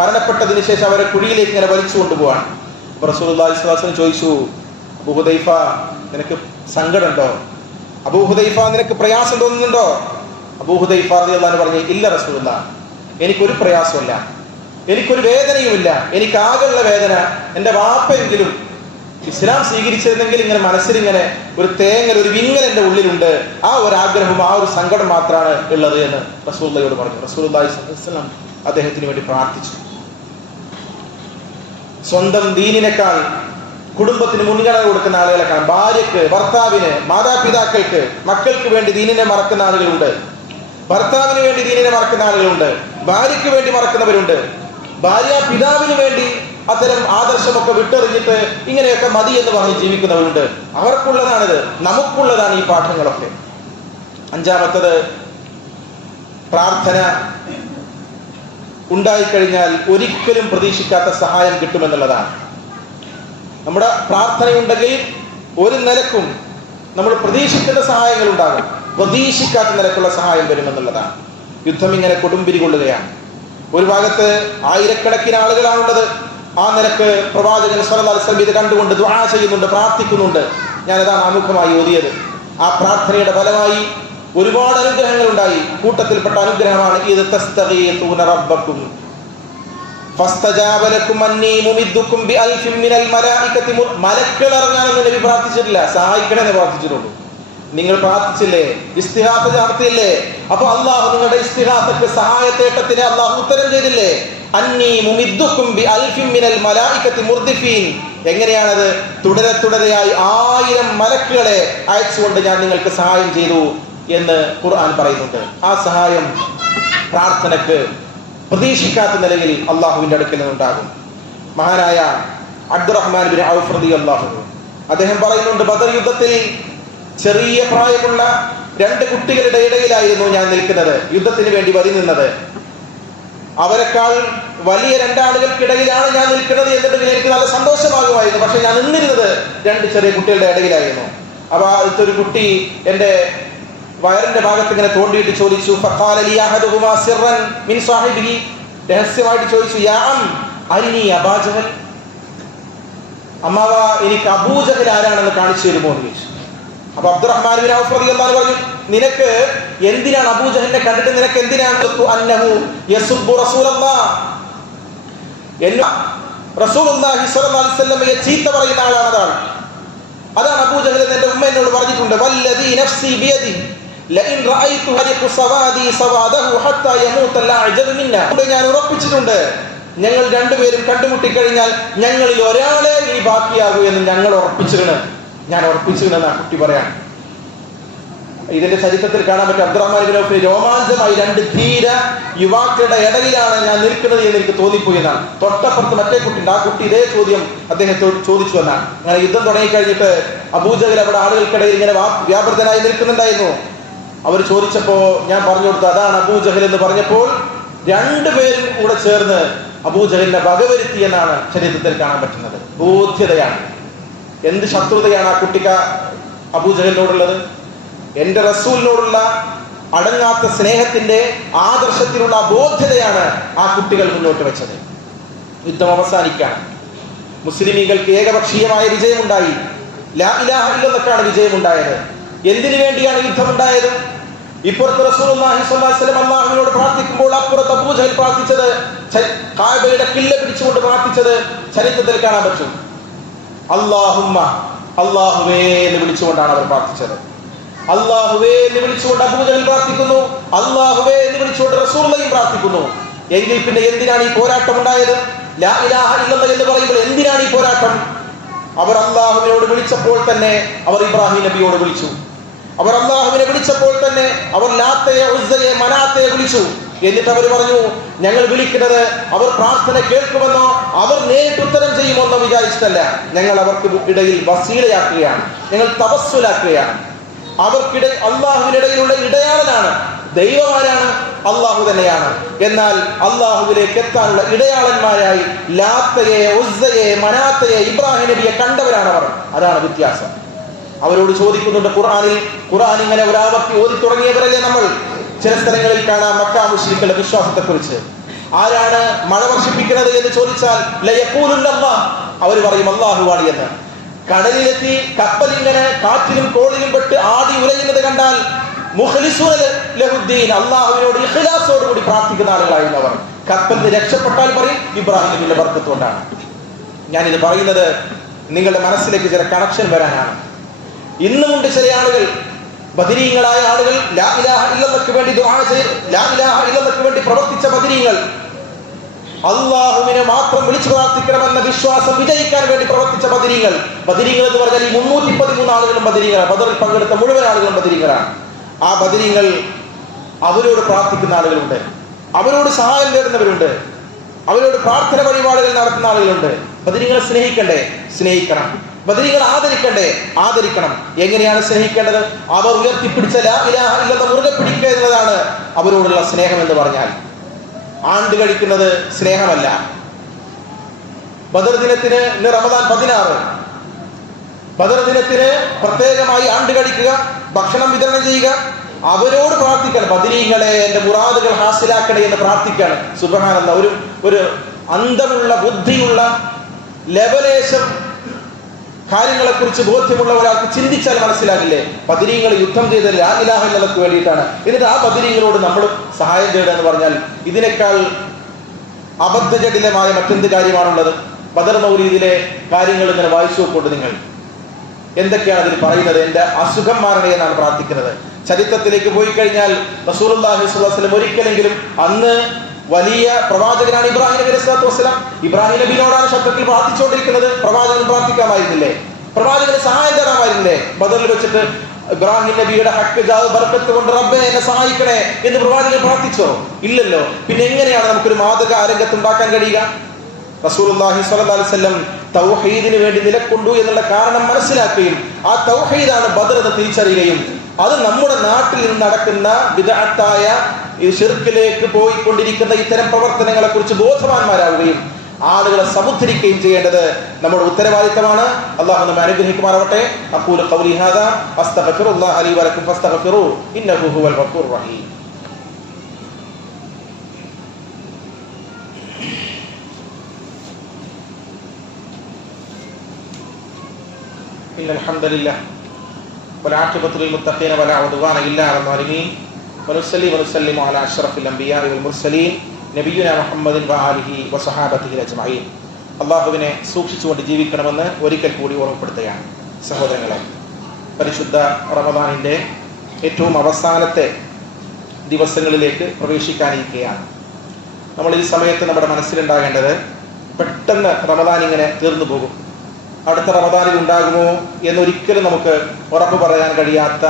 മരണപ്പെട്ടതിന് ശേഷം അവരെ കുഴിയിലേക്ക് ഇങ്ങനെ വലിച്ചു കൊണ്ടുപോവാണ്. റസൂലുള്ളാഹി സ്വല്ലല്ലാഹു അലൈഹി വസല്ലം ചോദിച്ചു, അബൂ ഹുദൈഫ, നിനക്ക് സങ്കടമുണ്ടോ? അബൂ ഹുദൈഫ, നിനക്ക് പ്രയാസം തോന്നുന്നുണ്ടോ? അബൂ ഹുദൈഫ റളിയല്ലാഹു അൻഹു പറഞ്ഞു, ഇല്ല റസൂലുള്ളാഹ്, എനിക്കൊരു പ്രയാസമില്ല, എനിക്കൊരു വേദനയുമില്ല. എനിക്കാകെയുള്ള വേദന എൻ്റെ വാപ്പയെങ്കിലും ഇസ്ലാം സ്വീകരിച്ചിരുന്നെങ്കിൽ ഇങ്ങനെ മനസ്സിലിങ്ങനെ ഒരു തേങ്ങൽ, ഒരു വിങ്ങൽ എൻ്റെ ഉള്ളിലുണ്ട്. ആ ഒരു ആഗ്രഹവും ആ ഒരു സങ്കടം മാത്രമാണ് ഉള്ളത് എന്ന് റസൂലുള്ളാഹിയോട് പറഞ്ഞു. റസൂലുള്ളാഹി സ്വല്ലല്ലാഹു അലൈഹി വസല്ലം അദ്ദേഹത്തിന് വേണ്ടി പ്രാർത്ഥിച്ചു. സ്വന്തം ദീനിനേക്കാൾ കുടുംബത്തിന് മുൻഗണന കൊടുക്കുന്ന ആളുകളെ കാണാം. ഭാര്യക്ക്, ഭർത്താവിന്, മാതാപിതാക്കൾക്ക്, മക്കൾക്ക് വേണ്ടി ദീനിനെ മറക്കുന്ന ആളുകളുണ്ട്. ഭർത്താവിന് വേണ്ടി ദീനിനെ മറക്കുന്ന ആളുകളുണ്ട്. ഭാര്യയ്ക്ക് വേണ്ടി മറക്കുന്നവരുണ്ട്. ഭാര്യ പിതാവിന് വേണ്ടി അത്തരം ആദർശമൊക്കെ വിട്ടെറിഞ്ഞിട്ട് ഇങ്ങനെയൊക്കെ മതി എന്ന് പറഞ്ഞ് ജീവിക്കുന്നവരുണ്ട്. അവർക്കുള്ളതാണിത്, നമുക്കുള്ളതാണ് ഈ പാഠങ്ങളൊക്കെ. 5-മത്തത്, പ്രാർത്ഥന ഉണ്ടായിക്കഴിഞ്ഞാൽ ഒരിക്കലും പ്രതീക്ഷിക്കാത്ത സഹായം കിട്ടുമെന്നുള്ളതാണ്. നമ്മുടെ പ്രാർത്ഥനയുണ്ടെങ്കിൽ ഒരു നിലക്കും നമ്മൾ പ്രതീക്ഷിക്കുന്ന സഹായങ്ങൾ ഉണ്ടാകും, പ്രതീക്ഷിക്കാത്ത നിലക്കുള്ള സഹായം വരുമെന്നുള്ളതാണ്. യുദ്ധം ഇങ്ങനെ കൊടുമ്പിരി കൊള്ളുകയാണ്. ഒരു ഭാഗത്ത് ആയിരക്കണക്കിന് ആളുകളാണുള്ളത്. ആ നിലക്ക് പ്രവാചകൻ സ്വല്ലല്ലാഹു അലൈഹി വസല്ലം ഇത് കണ്ടുകൊണ്ട് ദുആ ചെയ്യുന്നുണ്ട്, പ്രാർത്ഥിക്കുന്നുണ്ട്. ഞാനതാണ് ആമുഖമായി ഓതിയത്. ആ പ്രാർത്ഥനയുടെ ഫലമായി ഒരുപാട് അനുഗ്രഹങ്ങൾ ഉണ്ടായി. കൂട്ടത്തിൽപ്പെട്ട അനുഗ്രഹമാണ് ഇത് തസ്തഗീഥൂന റബ്ബക്കും ഫസ്തജാബ ലക്കും അന്നീ മുമിദ്ദുക്കും ബിഅൽഫിൻ മിനൽ മലായികതി. മലക്കുകൾ ഇറങ്ങാനൊന്നും നബി പ്രാർത്ഥിച്ചിട്ടില്ല, സഹായിക്കണമെന്ന് പ്രാർത്ഥിച്ചിട്ടുള്ളൂ. നിങ്ങൾ പ്രാർത്ഥിച്ചില്ലേ, ഇസ്തിഹാസ നടത്തിയില്ലേ? അപ്പൊ അള്ളാഹു നിങ്ങളുടെ ഇസ്തിഹാസക്ക്, സഹായത്തേട്ടത്തിന് അള്ളാഹു ഉത്തരം ചെയ്തില്ലേ? അന്നീ മുമിദ്ദുക്കും ബിഅൽഫിൻ മിനൽ മലായികതി മുർദിഫീൻ. എങ്ങനെയാണത്? തുടരെയായി 1000 മലക്കുകളെ അയച്ചുകൊണ്ട് ഞാൻ നിങ്ങൾക്ക് സഹായം ചെയ്തു എന്ന് ഖുർആൻ പറയുന്നുണ്ട്. ആ സഹായം പ്രാർത്ഥനക്ക് പ്രതീക്ഷിക്കാത്ത നിലയിൽ അള്ളാഹുവിന്റെ അടുക്കൽ നിന്നുണ്ടാകും. മഹാനായ അബ്ദുറഹ്മാൻ ബിൻ ഔഫ് റളിയല്ലാഹു അൻഹു അദ്ദേഹം പറയുന്നുണ്ട്, ബദർ യുദ്ധത്തിൽ ചെറിയ പ്രായമുള്ള 2 കുട്ടികളുടെ ഇടയിലായിരുന്നു ഞാൻ നിൽക്കുന്നത്, യുദ്ധത്തിന് വേണ്ടി വരി നിന്നത്. അവരെക്കാൾ വലിയ 2 ആളുകൾക്കിടയിലാണ് ഞാൻ നിൽക്കുന്നത് എന്നിട്ട് എനിക്ക് നല്ല സന്തോഷമാകുമായിരുന്നു. പക്ഷെ ഞാൻ നിന്നിരുന്നത് 2 ചെറിയ കുട്ടികളുടെ ഇടയിലായിരുന്നു. അപ്പൊ അടുത്തൊരു ഒരു കുട്ടി എൻ്റെ വയറിന്റെ ഭാഗത്ത് ഇങ്ങനെ തോണ്ടിയിട്ട് ചോദിച്ചു, ഫഖാല ലി അഹദുഹുമാ സിർറൻ മിൻ സാഹിബിഹി, രഹസ്യമായിട്ട് ചോദിച്ചു, യാ അം അരിനി അബാ ജഹൽ, അമ്മാവ എനിക്ക് അബൂജഹൽ ആരാണെന്ന് കാണിച്ചു തരുമോ എന്ന് ചോദിച്ചു. അപ്പൊ അബ്ദുറഹ്മാൻ ബിൻ ഔഫ് റളിയല്ലാഹു അൻഹു പറഞ്ഞു, നിനക്ക് എന്തിനാണ് അബൂജഹലിനെ കണ്ടിട്ട് നിനക്ക് എന്തിനാണ് അന്നഹു യസുബ്ബു റസൂലല്ലാഹ്, റസൂലുള്ളാഹി സ്വല്ലല്ലാഹു അലൈഹി വസല്ലമയെ ചീത്ത പറയുന്ന ആളാണ് അതാണ് അബൂജഹൽ എന്ന് എന്റെ ഉമ്മ എന്നോട് പറഞ്ഞിട്ടുണ്ട്. വല്ലദീ നഫ്സി ബിയദി ലഇൻ റഅയ്തു ഹരിഖു സവാദി സവാദഹു ഹത്താ യമൂത അൽഅജബ മിന്നാ. ഞാൻ ഉറപ്പിച്ചിട്ടുണ്ട്, ഞങ്ങൾ രണ്ടുപേരും കണ്ടുമുട്ടിക്കഴിഞ്ഞാൽ ഞങ്ങളിൽ ഒരാളെ ഇനി ബാക്കിയാകൂ എന്ന് ഞാൻ ഉറപ്പിച്ചിരുന്നു. ആ കുട്ടി പറയാൻ ഇതിന്റെ ചരിത്രത്തിൽ കാണാൻ പറ്റും. അബ്ദുറഹ്മാൻ ഇബ്നു ഔഫ് രോമാഞ്ചമായി രണ്ട് ധീര യുവാക്കളുടെ ഇടയിലാണ് ഞാൻ നിൽക്കുന്നത് എന്ന് എനിക്ക് തോന്നിപ്പോയി എന്നാണ്. തൊട്ടപ്പുറത്ത് മറ്റേ കുട്ടിയുണ്ട്. ആ കുട്ടി ഇതേ ചോദ്യം അദ്ദേഹത്തോട് ചോദിച്ചു എന്നാണ്. അങ്ങനെ യുദ്ധം തുടങ്ങിക്കഴിഞ്ഞിട്ട് അബൂജഹൽ അവിടെ ആളുകൾക്കിടയിൽ ഇങ്ങനെ വ്യാപൃതനായി നിൽക്കുന്നുണ്ടായിരുന്നു. അവർ ചോദിച്ചപ്പോ ഞാൻ പറഞ്ഞു കൊടുത്തു അതാണ് അബൂജഹൽ എന്ന് പറഞ്ഞപ്പോൾ രണ്ടുപേരും കൂടെ ചേർന്ന് അബൂജഹലിനെ വകവരുത്തി എന്നാണ് ചരിത്രത്തിൽ കാണാൻ പറ്റുന്നത്. ബോധ്യതയാണ്. എന്ത് ശത്രുതയാണ് ആ കുട്ടിക്ക് അബൂജഹലിനോടുള്ളത്. എന്റെ റസൂലിനോടുള്ള അടങ്ങാത്ത സ്നേഹത്തിന്റെ ആദർശത്തിനുള്ള ബോധ്യതയാണ് ആ കുട്ടികൾ മുന്നോട്ട് വെച്ചത്. യുദ്ധം അവസാനിക്കാണ്. മുസ്ലിമീങ്ങൾക്ക് ഏകപക്ഷീയമായ വിജയമുണ്ടായി. ലാ ഇലാഹ ഇല്ലല്ലാഹ്ക്കാണ് വിജയമുണ്ടായത്. എന്തിനു വേണ്ടിയാണ് യുദ്ധമുണ്ടായത്? ഇപ്പുറത്ത് റസൂലുള്ളാഹി സ്വല്ലല്ലാഹു അലൈഹി വസല്ലം അല്ലാഹുവിനോട് പ്രാർത്ഥിക്കുമ്പോൾ അപ്പുറത്ത് അബൂജഹൽ പ്രാർത്ഥിച്ചത്, കഅബയുടെ കില്ല പിടിച്ചുകൊണ്ട് പ്രാർത്ഥിച്ചത് ചരിത്രത്തിൽ കാണാൻ പറ്റും. അല്ലാഹുമ്മ, അല്ലാഹുവേ എന്ന് വിളിച്ചുകൊണ്ടാണ് അവർ പ്രാർത്ഥിച്ചത്. അല്ലാഹുവേ എന്ന് വിളിച്ചുകൊണ്ട് അബൂജഹൽ പ്രാർത്ഥിക്കുന്നു, അല്ലാഹുവേ എന്ന് വിളിച്ചുകൊണ്ട് റസൂലുള്ളാഹിയും പ്രാർത്ഥിക്കുന്നു. എങ്കിൽ പിന്നെ എന്തിനാണ് ഈ പോരാട്ടം ഉണ്ടായത്? ലാ ഇലാഹ ഇല്ലല്ലാഹ് എന്ന് പറയുമ്പോൾ എന്തിനാണ് ഈ പോരാട്ടം? അവർ അല്ലാഹുവിനോട് വിളിച്ചപ്പോൾ തന്നെ അവർ ഇബ്രാഹിം നബിയോട് വിളിച്ചു. അവർ അല്ലാഹുവിനെ വിളിച്ചപ്പോൾ തന്നെ അവർ ലാത്തയെ ഉസ്സയെ മനാത്തയെ വിളിച്ചു. എന്നിട്ട് അവർ പറഞ്ഞു, ഞങ്ങൾ വിളിക്കുന്നത് അവർ പ്രാർത്ഥന കേൾക്കുമെന്നോ അവർ നേരിട്ട് ഉത്തരം ചെയ്യുമെന്നോ വിചാരിച്ചിട്ടല്ല, ഞങ്ങൾ അവർക്ക് ഇടയിൽ വസീലയാക്കുകയാണ്, ഞങ്ങൾ തവസ്സുലാക്കുകയാണ്. അവർക്കിടെ അള്ളാഹുവിനിടയിലുള്ള ഇടയാളനാണ്. ദൈവമാരാണ്? അള്ളാഹു തന്നെയാണ്. എന്നാൽ അള്ളാഹുവിലേക്ക് എത്താനുള്ള ഇടയാളന്മാരായി ലാത്തയെ ഉസ്സയെ മനാത്തയെ ഇബ്രാഹിം നബിയെ കണ്ടവരാണ് അവർ. അതാണ് വ്യത്യാസം. അവരോട് ചോദിക്കുന്നുണ്ട് ഖുർആൻ ഇങ്ങനെ ഒരാവർത്തി ഓതി തുടങ്ങിയവരല്ലേ നമ്മൾ. ചില സ്ഥലങ്ങളിൽ കാണാം മക്കാ മുശ്രിക്കുകളുടെ വിശ്വാസത്തെ കുറിച്ച്. ആരാണ് മഴ വർഷിപ്പിക്കുന്നത് എന്ന് ചോദിച്ചാൽ ലയഖൂലുന്നല്ലാഹ്, അവർ പറയും അല്ലാഹുവാണ് എന്ന്. കടലിലെത്തി കപ്പലിങ്ങനെ കാറ്റിലും കോളിലും പെട്ട് ആടി ഉലയുന്നത് കണ്ടാൽ മുഖ്ലിസൂന ലഹുദ്ദീൻ, അല്ലാഹുവിനോട് ഇഖ്ലാസോടുകൂടി പ്രാർത്ഥിക്കുന്ന ആളുകളായിരുന്നു അവർ. കപ്പലിന് രക്ഷപ്പെട്ടാൽ പറയും ഇബ്രാഹിം നബിയുടെ ബർക്കത്ത് കൊണ്ടാണ്. ഞാനിത് പറയുന്നത് നിങ്ങളുടെ മനസ്സിലേക്ക് ചില കണക്ഷൻ വരാനാണ്. ഇന്നുമുണ്ട് ചില ആളുകൾ, ബദരീങ്ങളായ ആളുകൾ, ലാ ഇലാഹ ഇല്ലല്ലാഹ്ക്ക് വേണ്ടി ദുആ ചെയ്ത് ലാ ഇലാഹ ഇല്ലല്ലാഹ്ക്ക് വേണ്ടി പ്രവർത്തിച്ച ബദരീങ്ങൾ, അള്ളാഹുവിനെ മാത്രം വിളിച്ചു പ്രാർത്ഥിക്കണമെന്ന വിശ്വാസം വിജയിക്കാൻ വേണ്ടി പ്രവർത്തിച്ച ബദരീങ്ങൾ. ബദരീങ്ങൾ എന്ന് പറഞ്ഞാൽ ഈ 313 ആളുകളും ബദരീങ്ങളാണ്. ബദറിൽ പങ്കെടുത്ത മുഴുവൻ ആളുകളും ബദരീങ്ങളാണ്. ആ ബദരീങ്ങൾ അവരോട് പ്രാർത്ഥിക്കുന്ന ആളുകളുണ്ട്, അവരോട് സഹായം തേടുന്നവരുണ്ട്, അവരോട് പ്രാർത്ഥന വഴിപാടുകൾ നടത്തുന്ന ആളുകളുണ്ട്. ബദരീങ്ങളെ സ്നേഹിക്കണ്ടേ? സ്നേഹിക്കണം. ബദരീങ്ങളെ ആദരിക്കണ്ടേ? ആദരിക്കണം. എങ്ങനെയാണ് സ്നേഹിക്കേണ്ടത്? അവർ ഉയർത്തിപ്പിടിച്ച ലാ ഇലാഹ ഇല്ലല്ലാഹ് മുറുകെ പിടിക്കുക എന്നതാണ് അവരോടുള്ള സ്നേഹം എന്ന് പറഞ്ഞാൽ. ആണ്ട് കഴിക്കുന്നത് സ്നേഹമല്ല. ബദർ ദിനത്തിന് ഇന്ന് റമദാൻ 16, ബദർ ദിനത്തിന് പ്രത്യേകമായി ആണ്ട് കഴിക്കുക, ഭക്ഷണം വിതരണം ചെയ്യുക, അവരോട് പ്രാർത്ഥിക്കണം. ബദരീങ്ങളെ എന്റെ മുറാദുകൾ ഹാസിലാക്കണേ എന്ന് പ്രാർത്ഥിക്കുകയാണ്. സുബ്ഹാനല്ലാഹ്. ഒരു അന്തമുള്ള ബുദ്ധിയുള്ള ലെവലേശം കാര്യങ്ങളെ കുറിച്ച് ബോധ്യമുള്ള ഒരാൾക്ക് ചിന്തിച്ചാൽ മനസ്സിലാകില്ലേ, ബദരീങ്ങൾ യുദ്ധം ചെയ്ത ലാ ഇലാഹ ഇല്ലല്ലാഹ്ക്ക് വേണ്ടിയിട്ടാണ്. എന്നിട്ട് ആ ബദരീങ്ങളോട് നമ്മൾ സഹായം തേടുക എന്ന് പറഞ്ഞാൽ ഇതിനേക്കാൾ അബദ്ധജടിലമായ മറ്റെന്ത് കാര്യമാണുള്ളത്? ബദർ മൗലീദിലെ കാര്യങ്ങൾ ഇങ്ങനെ വായിച്ചു നോക്കൊണ്ട് നിങ്ങൾ എന്തൊക്കെയാണ് അതിൽ പറയുന്നത്? എന്റെ അസുഖം മാറണേ എന്നാണ് പ്രാർത്ഥിക്കുന്നത്. ചരിത്രത്തിലേക്ക് പോയി കഴിഞ്ഞാൽ റസൂലുള്ളാഹി സ്വല്ലല്ലാഹു അലൈഹി വസല്ലം ഒരിക്കലെങ്കിലും, അന്ന് വലിയ പ്രവാചകനാണ് ഇബ്രാഹിം നബി അലൈഹിസ്സലാത്തു വസ്സലാം, ഇബ്രാഹിം നബിയോടാണ് ശബ്ദത്തിൽ പ്രാർത്ഥിച്ചുകൊണ്ടിരിക്കുന്നത്. പ്രവാചകൻ പ്രാർത്ഥിക്കാമായിരുന്നില്ലേ? പ്രവാചകന് സഹായം തേടാമായിരുന്നില്ലേ? ബദറിൽ വെച്ചിട്ട് ഇബ്രാഹിം നബിയുടെ ഹക്ക് ബർക്കത്ത് കൊണ്ട് റബ്ബേ എന്നെ സഹായിക്കണേ എന്ന് പ്രവാചകൻ പ്രാർത്ഥിച്ചോ? ഇല്ലല്ലോ. പിന്നെ എങ്ങനെയാണ് നമുക്കൊരു മാതൃക രംഗത്ത് ഉണ്ടാക്കാൻ കഴിയുക? റസൂലുള്ളാഹി സ്വല്ലല്ലാഹു അലൈഹി വസല്ലം തൗഹീദിന് വേണ്ടി നിലകൊണ്ടു എന്നുള്ള കാരണം മനസ്സിലാക്കുകയും ആ തൗഹീദാണ് ബദർ എന്ന് തിരിച്ചറിയുകയും അത് നമ്മുടെ നാട്ടിൽ നിന്ന് നടക്കുന്ന ബിദ്അത്തായ ഈ ശിർക്കിലേക്ക് പോയിക്കൊണ്ടിരിക്കുന്ന ഇത്തരം പ്രവർത്തനങ്ങളെ കുറിച്ച് ബോധവാന്മാരാവുകയും ആളുകളെ സമുദ്ധരിക്കുകയും ചെയ്യേണ്ടത് നമ്മുടെ ഉത്തരവാദിത്തമാണ്. അല്ലാഹു നമ്മെ അനുഗ്രഹിക്കുമാറാവട്ടെ. അഖൂലു ഖൗലി ഹാദാ അസ്തഗ്ഫിറുല്ലാഹ ലി വലക്കും ഫസ്തഗ്ഫിറൂ ഇന്നഹു ഹുവൽ ഗഫൂറുർ റഹീം. ഇന്നൽ ഹംദലില്ലാഹ് والعاقبة للمتقين ولا عدوان إلا على الظالمين ونصلي ونسلم على أشرف الأنبياء والمرسلين നബിയുനാ മുഹമ്മദിൻ വആലിഹി വസഹാബത്തിഹി അജ്മഈൻ. അല്ലാഹുവിനെ സൂക്ഷിച്ചുകൊണ്ട് ജീവിക്കണമെന്ന് ഒരിക്കൽ കൂടി ഓർമ്മപ്പെടുത്തുകയാണ്. സഹോദരങ്ങളെ, പരിശുദ്ധ റമദാനിൻ്റെ ഏറ്റവും അവസാനത്തെ ദിവസങ്ങളിലേക്ക് പ്രവേശിക്കാനിരിക്കുകയാണ്. നമ്മൾ ഈ സമയത്ത് നമ്മുടെ മനസ്സിലുണ്ടാകേണ്ടത്, പെട്ടെന്ന് റമദാൻ ഇങ്ങനെ തീർന്നു പോകും, അടുത്ത റമദാനിൽ ഉണ്ടാകുമോ എന്നൊരിക്കലും നമുക്ക് ഉറപ്പ് പറയാൻ കഴിയാത്ത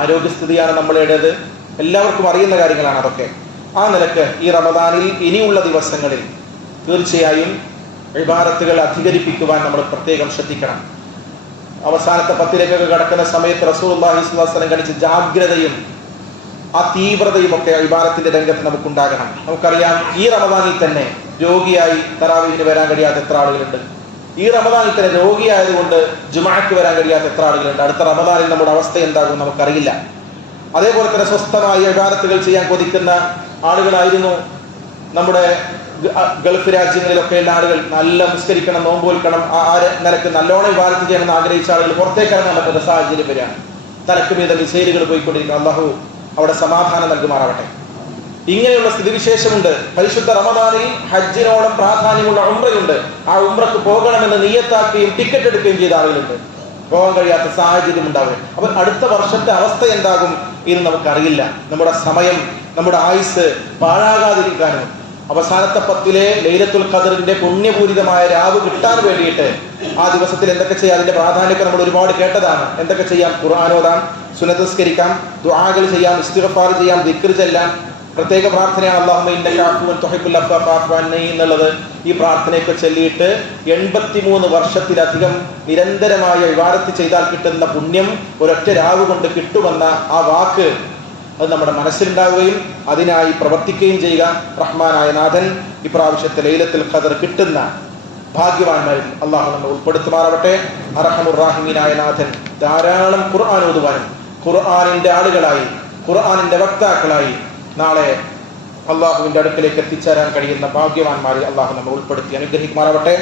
ആരോഗ്യസ്ഥിതിയാണ് നമ്മളുടേത്. എല്ലാവർക്കും അറിയുന്ന കാര്യങ്ങളാണ് അതൊക്കെ. ആ നിലക്ക് ഈ റമദാനിൽ ഇനിയുള്ള ദിവസങ്ങളിൽ തീർച്ചയായും ഇബാദത്തുകൾ അധികരിപ്പിക്കുവാൻ നമ്മൾ പ്രത്യേകം ശ്രദ്ധിക്കണം. അവസാനത്തെ 10 കടക്കുന്ന സമയത്ത് റസൂലുള്ളാഹി സ്വല്ലല്ലാഹു അലൈഹി വസല്ലം കാണിച്ച ജാഗ്രതയും ആ തീവ്രതയും ഒക്കെ ഇബാദത്തിന്റെ രംഗത്ത് നമുക്കുണ്ടാകണം. നമുക്കറിയാം, ഈ റമദാനിൽ തന്നെ രോഗിയായി തറാവീഹിന് വരാൻ കഴിയാത്ത എത്ര ആളുകളുണ്ട്. ഈ റമദാനിൽ തന്നെ രോഗിയായതുകൊണ്ട് ജുമുഅക്ക് വരാൻ കഴിയാത്ത എത്ര ആളുകളുണ്ട്. അടുത്ത റമദാനിൽ നമ്മുടെ അവസ്ഥ എന്താകും നമുക്കറിയില്ല. അതേപോലെ തന്നെ സ്വസ്ഥമായി ഇബാദത്തുകൾ ചെയ്യാൻ കൊതിക്കുന്ന ആളുകളായിരുന്നു നമ്മുടെ ഗൾഫ് രാജ്യങ്ങളിലൊക്കെയുള്ള ആളുകൾ. നല്ല നിസ്കരിക്കണം, നോമ്പൊൽക്കണം, ആ നിലക്ക് നല്ലോണം ഇബാദത്ത് ചെയ്യണമെന്ന് ആഗ്രഹിച്ച ആളുകൾ പുറത്തേക്ക് ഇറങ്ങാൻ പറ്റുന്ന സാഹചര്യം വരികയാണ്. തലക്ക് മീത മിസൈലുകൾ പോയിക്കൊണ്ടിരിക്കുന്ന അല്ലാഹു അവിടെ സമാധാനം നൽകുമാറാവട്ടെ. ഇങ്ങനെയുള്ള സ്ഥിതിവിശേഷമുണ്ട്. പരിശുദ്ധ റമദാനിൽ ഹജ്ജിനോളം പ്രാധാന്യമുള്ള ഉംറയുണ്ട്. ആ ഉംറക്ക് പോകണമെന്ന് നിയ്യത്താക്കുകയും ടിക്കറ്റ് എടുക്കുകയും ചെയ്ത ആളുകളുണ്ട്. പോകാൻ കഴിയാത്ത സാഹചര്യം ഉണ്ടാവും. അപ്പം അടുത്ത വർഷത്തെ അവസ്ഥ എന്താകും എന്ന് നമുക്കറിയില്ല. നമ്മുടെ സമയം, നമ്മുടെ ആയുസ് പാഴാകാതിരിക്കാനും അവസാനത്തെ 10 ലൈലത്തുൽ ഖദറിന്റെ പുണ്യപൂരിതമായ രാവ് കിട്ടാൻ വേണ്ടിയിട്ട് ആ ദിവസത്തിൽ എന്തൊക്കെ ചെയ്യാം, അതിന്റെ പ്രാധാന്യമൊക്കെ നമ്മൾ ഒരുപാട് കേട്ടതാണ്. എന്തൊക്കെ ചെയ്യാം? ഖുർആൻ ഓതാം, സുന്നത്ത് നിസ്കരിക്കാം, ദുആകൾ ചെയ്യാം, ഇസ്തിഗ്ഫാർ ചെയ്യാം, ദിക്ർ ചെല്ലാം. പ്രത്യേക പ്രാർത്ഥനയാണ് അല്ലാഹുമ്മ ഇന്നക അഫ്വുൻ തുഹിബ്ബുൽ അഫ്വ ഫഅഫു അന്നി എന്നുള്ളത്. ഈ പ്രാർത്ഥനയൊക്കെ ചൊല്ലിയിട്ട് 83 വർഷത്തിലധികം നിരന്തരമായ ഇബാദത്ത് ചെയ്താൽ കിട്ടുന്ന പുണ്യം ഒരൊറ്റ രാവ് കൊണ്ട് കിട്ടുമെന്ന ആ വാക്ക് അത് നമ്മുടെ മനസ്സിലുണ്ടാവുകയും അതിനായി പ്രവർത്തിക്കുകയും ചെയ്യുക. റഹ്മാനായ നാഥൻ ഇപ്രാവശ്യത്തെ ലൈലത്തുൽ ഖദർ കിട്ടുന്ന ഭാഗ്യവാന്മാരിൽ അല്ലാഹു നമ്മെ ഉൾപ്പെടുത്തുമാറാവട്ടെ. അർഹമുർ റഹീമീനായ നാഥൻ ധാരാളം ഖുർആൻ ഓതുവാനും ഖുർആനിന്റെ ആളുകളായി, ഖുർആനിന്റെ വക്താക്കളായി നാളെ അള്ളാഹുവിന്റെ അടുക്കലേക്ക് എത്തിച്ചേരാൻ കഴിയുന്ന ഭാഗ്യവാന്മാരിൽ അള്ളാഹു നമ്മെ ഉൾപ്പെടുത്തി അനുഗ്രഹിക്കുമാറാവട്ടെ.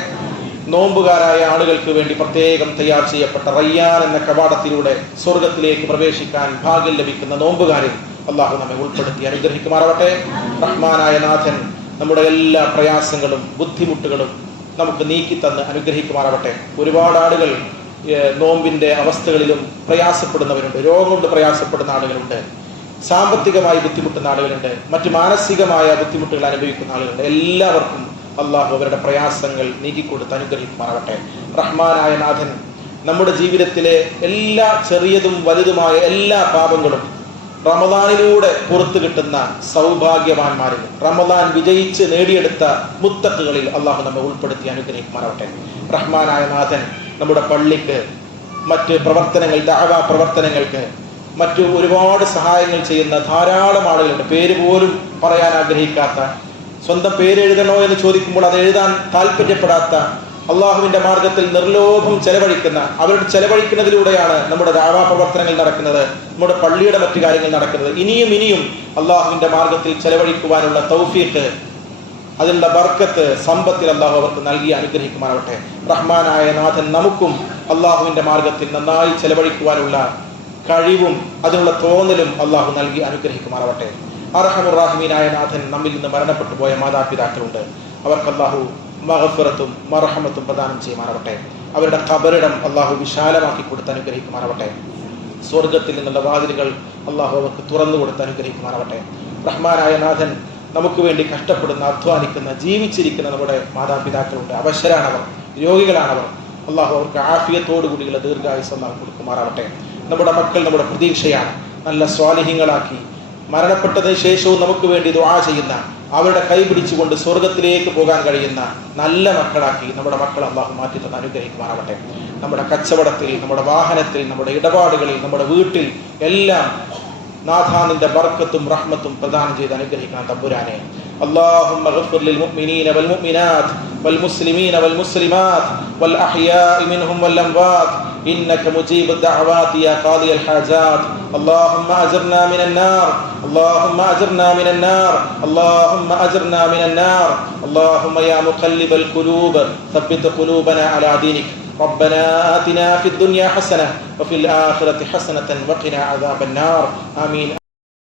നോമ്പുകാരായ ആളുകൾക്ക് വേണ്ടി പ്രത്യേകം തയ്യാർ ചെയ്യപ്പെട്ട റയ്യാൻ എന്ന കവാടത്തിലൂടെ സ്വർഗത്തിലേക്ക് പ്രവേശിക്കാൻ ഭാഗ്യം ലഭിക്കുന്ന നോമ്പുകാരിൽ അള്ളാഹു നമ്മെ ഉൾപ്പെടുത്തി അനുഗ്രഹിക്കുമാറാവട്ടെ. റഹ്മാനായ നാഥൻ നമ്മുടെ എല്ലാ പ്രയാസങ്ങളും ബുദ്ധിമുട്ടുകളും നമുക്ക് നീക്കി തന്ന് അനുഗ്രഹിക്കുമാറാവട്ടെ. ഒരുപാട് ആളുകൾ നോമ്പിന്റെ അവസ്ഥകളിലും പ്രയാസപ്പെടുന്നവരുണ്ട്. രോഗം കൊണ്ട് പ്രയാസപ്പെടുന്ന ആളുകളുണ്ട്, സാമ്പത്തികമായി ബുദ്ധിമുട്ടുന്ന ആളുകളുണ്ട്, മറ്റു മാനസികമായ ബുദ്ധിമുട്ടുകൾ അനുഭവിക്കുന്ന ആളുകളുണ്ട്. എല്ലാവർക്കും അള്ളാഹു അവരുടെ പ്രയാസങ്ങൾ നീക്കിക്കൊടുത്ത് അനുഗ്രഹിക്കുമാറാവട്ടെ. റഹ്മാനായ നാഥൻ നമ്മുടെ ജീവിതത്തിലെ എല്ലാ ചെറിയതും വലുതുമായ എല്ലാ പാപങ്ങളും റമദാനിലൂടെ പുറത്തു കിട്ടുന്ന സൗഭാഗ്യവാന്മാരിൽ, റമദാൻ വിജയിച്ച് നേടിയെടുത്ത മുത്തഖുകളിൽ അള്ളാഹു നമ്മെ ഉൾപ്പെടുത്തി അനുഗ്രഹിക്കുമാറാവട്ടെ. റഹ്മാനായ നാഥൻ നമ്മുടെ പള്ളിക്ക്, മറ്റ് പ്രവർത്തനങ്ങൾ, ദഅവാ പ്രവർത്തനങ്ങൾക്ക്, മറ്റു ഒരുപാട് സഹായങ്ങൾ ചെയ്യുന്ന ധാരാളം ആളുകളുണ്ട്. പേര് പോലും പറയാൻ ആഗ്രഹിക്കാത്ത, സ്വന്തം പേര് എഴുതണോ എന്ന് ചോദിക്കുമ്പോൾ അത് എഴുതാൻ താല്പര്യപ്പെടാത്ത, അള്ളാഹുവിന്റെ മാർഗത്തിൽ നിർലോഭം ചെലവഴിക്കുന്ന, അവരുടെ ചെലവഴിക്കുന്നതിലൂടെയാണ് നമ്മുടെ ദഅവാ പ്രവർത്തനങ്ങൾ നടക്കുന്നത്, നമ്മുടെ പള്ളിയുടെ മറ്റു കാര്യങ്ങൾ നടക്കുന്നത്. ഇനിയും ഇനിയും അള്ളാഹുവിന്റെ മാർഗത്തിൽ ചെലവഴിക്കുവാനുള്ള തൗഫീഖ്, അതിനുള്ള ബർക്കത്ത്, സമ്പത്തിൽ അള്ളാഹു അവർക്ക് നൽകി അനുഗ്രഹിക്കുമാറാവട്ടെ. റഹ്മാനായ നാഥൻ നമുക്കും അള്ളാഹുവിന്റെ മാർഗത്തിൽ നന്നായി ചെലവഴിക്കുവാനുള്ള കഴിവും അതിനുള്ള തോന്നലും അള്ളാഹു നൽകി അനുഗ്രഹിക്കുമാറാവട്ടെ. അർഹമുർ റഹീമീനായ നാഥൻ നമ്മിൽ നിന്ന് മരണപ്പെട്ടു പോയ മാതാപിതാക്കളുണ്ട്. അവർക്ക് അള്ളാഹു മഗ്ഫിറത്തും മർഹമത്തും പ്രദാനം ചെയ്യുമാറാവട്ടെ. അവരുടെ ഖബറിടം അള്ളാഹു വിശാലമാക്കി കൊടുത്ത് അനുഗ്രഹിക്കുമാറാവട്ടെ. സ്വർഗത്തിൽ നിന്നുള്ള വാതിലുകൾ അള്ളാഹു അവർക്ക് തുറന്നു കൊടുത്ത് അനുഗ്രഹിക്കുമാറാവട്ടെ. റഹ്മാനായ നാഥൻ നമുക്ക് വേണ്ടി കഷ്ടപ്പെടുന്ന, അധ്വാനിക്കുന്ന, ജീവിച്ചിരിക്കുന്ന നമ്മുടെ മാതാപിതാക്കളുണ്ട്. അവശരാണവർ, രോഗികളാണവർ. അള്ളാഹു അവർക്ക് ആഫിയത്തോടു കൂടിയുള്ള ദീർഘായുസ് അള്ളാഹു കൊടുക്കുമാറാവട്ടെ. നമ്മുടെ മക്കൾ നമ്മുടെ പ്രതീക്ഷയാണ്. നല്ല സ്വാലിഹീങ്ങളാക്കി മരണപ്പെട്ടതിന് ശേഷവും നമുക്ക് വേണ്ടി ദുആ ചെയ്യുന്ന, അവരുടെ കൈ പിടിച്ചുകൊണ്ട് സ്വർഗത്തിലേക്ക് പോകാൻ കഴിയുന്ന നല്ല മക്കളാക്കി നമ്മുടെ മക്കൾ അള്ളാഹു മാറ്റി തന്ന് അനുഗ്രഹിക്കുമാറാവട്ടെ. നമ്മുടെ കച്ചവടത്തിൽ, നമ്മുടെ വാഹനത്തിൽ, നമ്മുടെ ഇടപാടുകളിൽ, നമ്മുടെ വീട്ടിൽ എല്ലാം നാഥാ നിന്റെ ബർക്കത്തും റഹ്മത്തും പ്രദാനം ചെയ്ത് അനുഗ്രഹിക്കണം തമ്പുരാനെ. اللهم اغفر للمؤمنين والمؤمنات والمسلمين والمسلمات والأحياء منهم والأموات إنك مجيب الدعوات يا قاضي الحاجات. اللهم أجرنا من النار، اللهم أجرنا من النار، اللهم أجرنا من النار. اللهم يا مقلب القلوب ثبت قلوبنا على دينك. ربنا آتنا في الدنيا حسنة وفي الآخرة حسنة وقنا عذاب النار. آمين.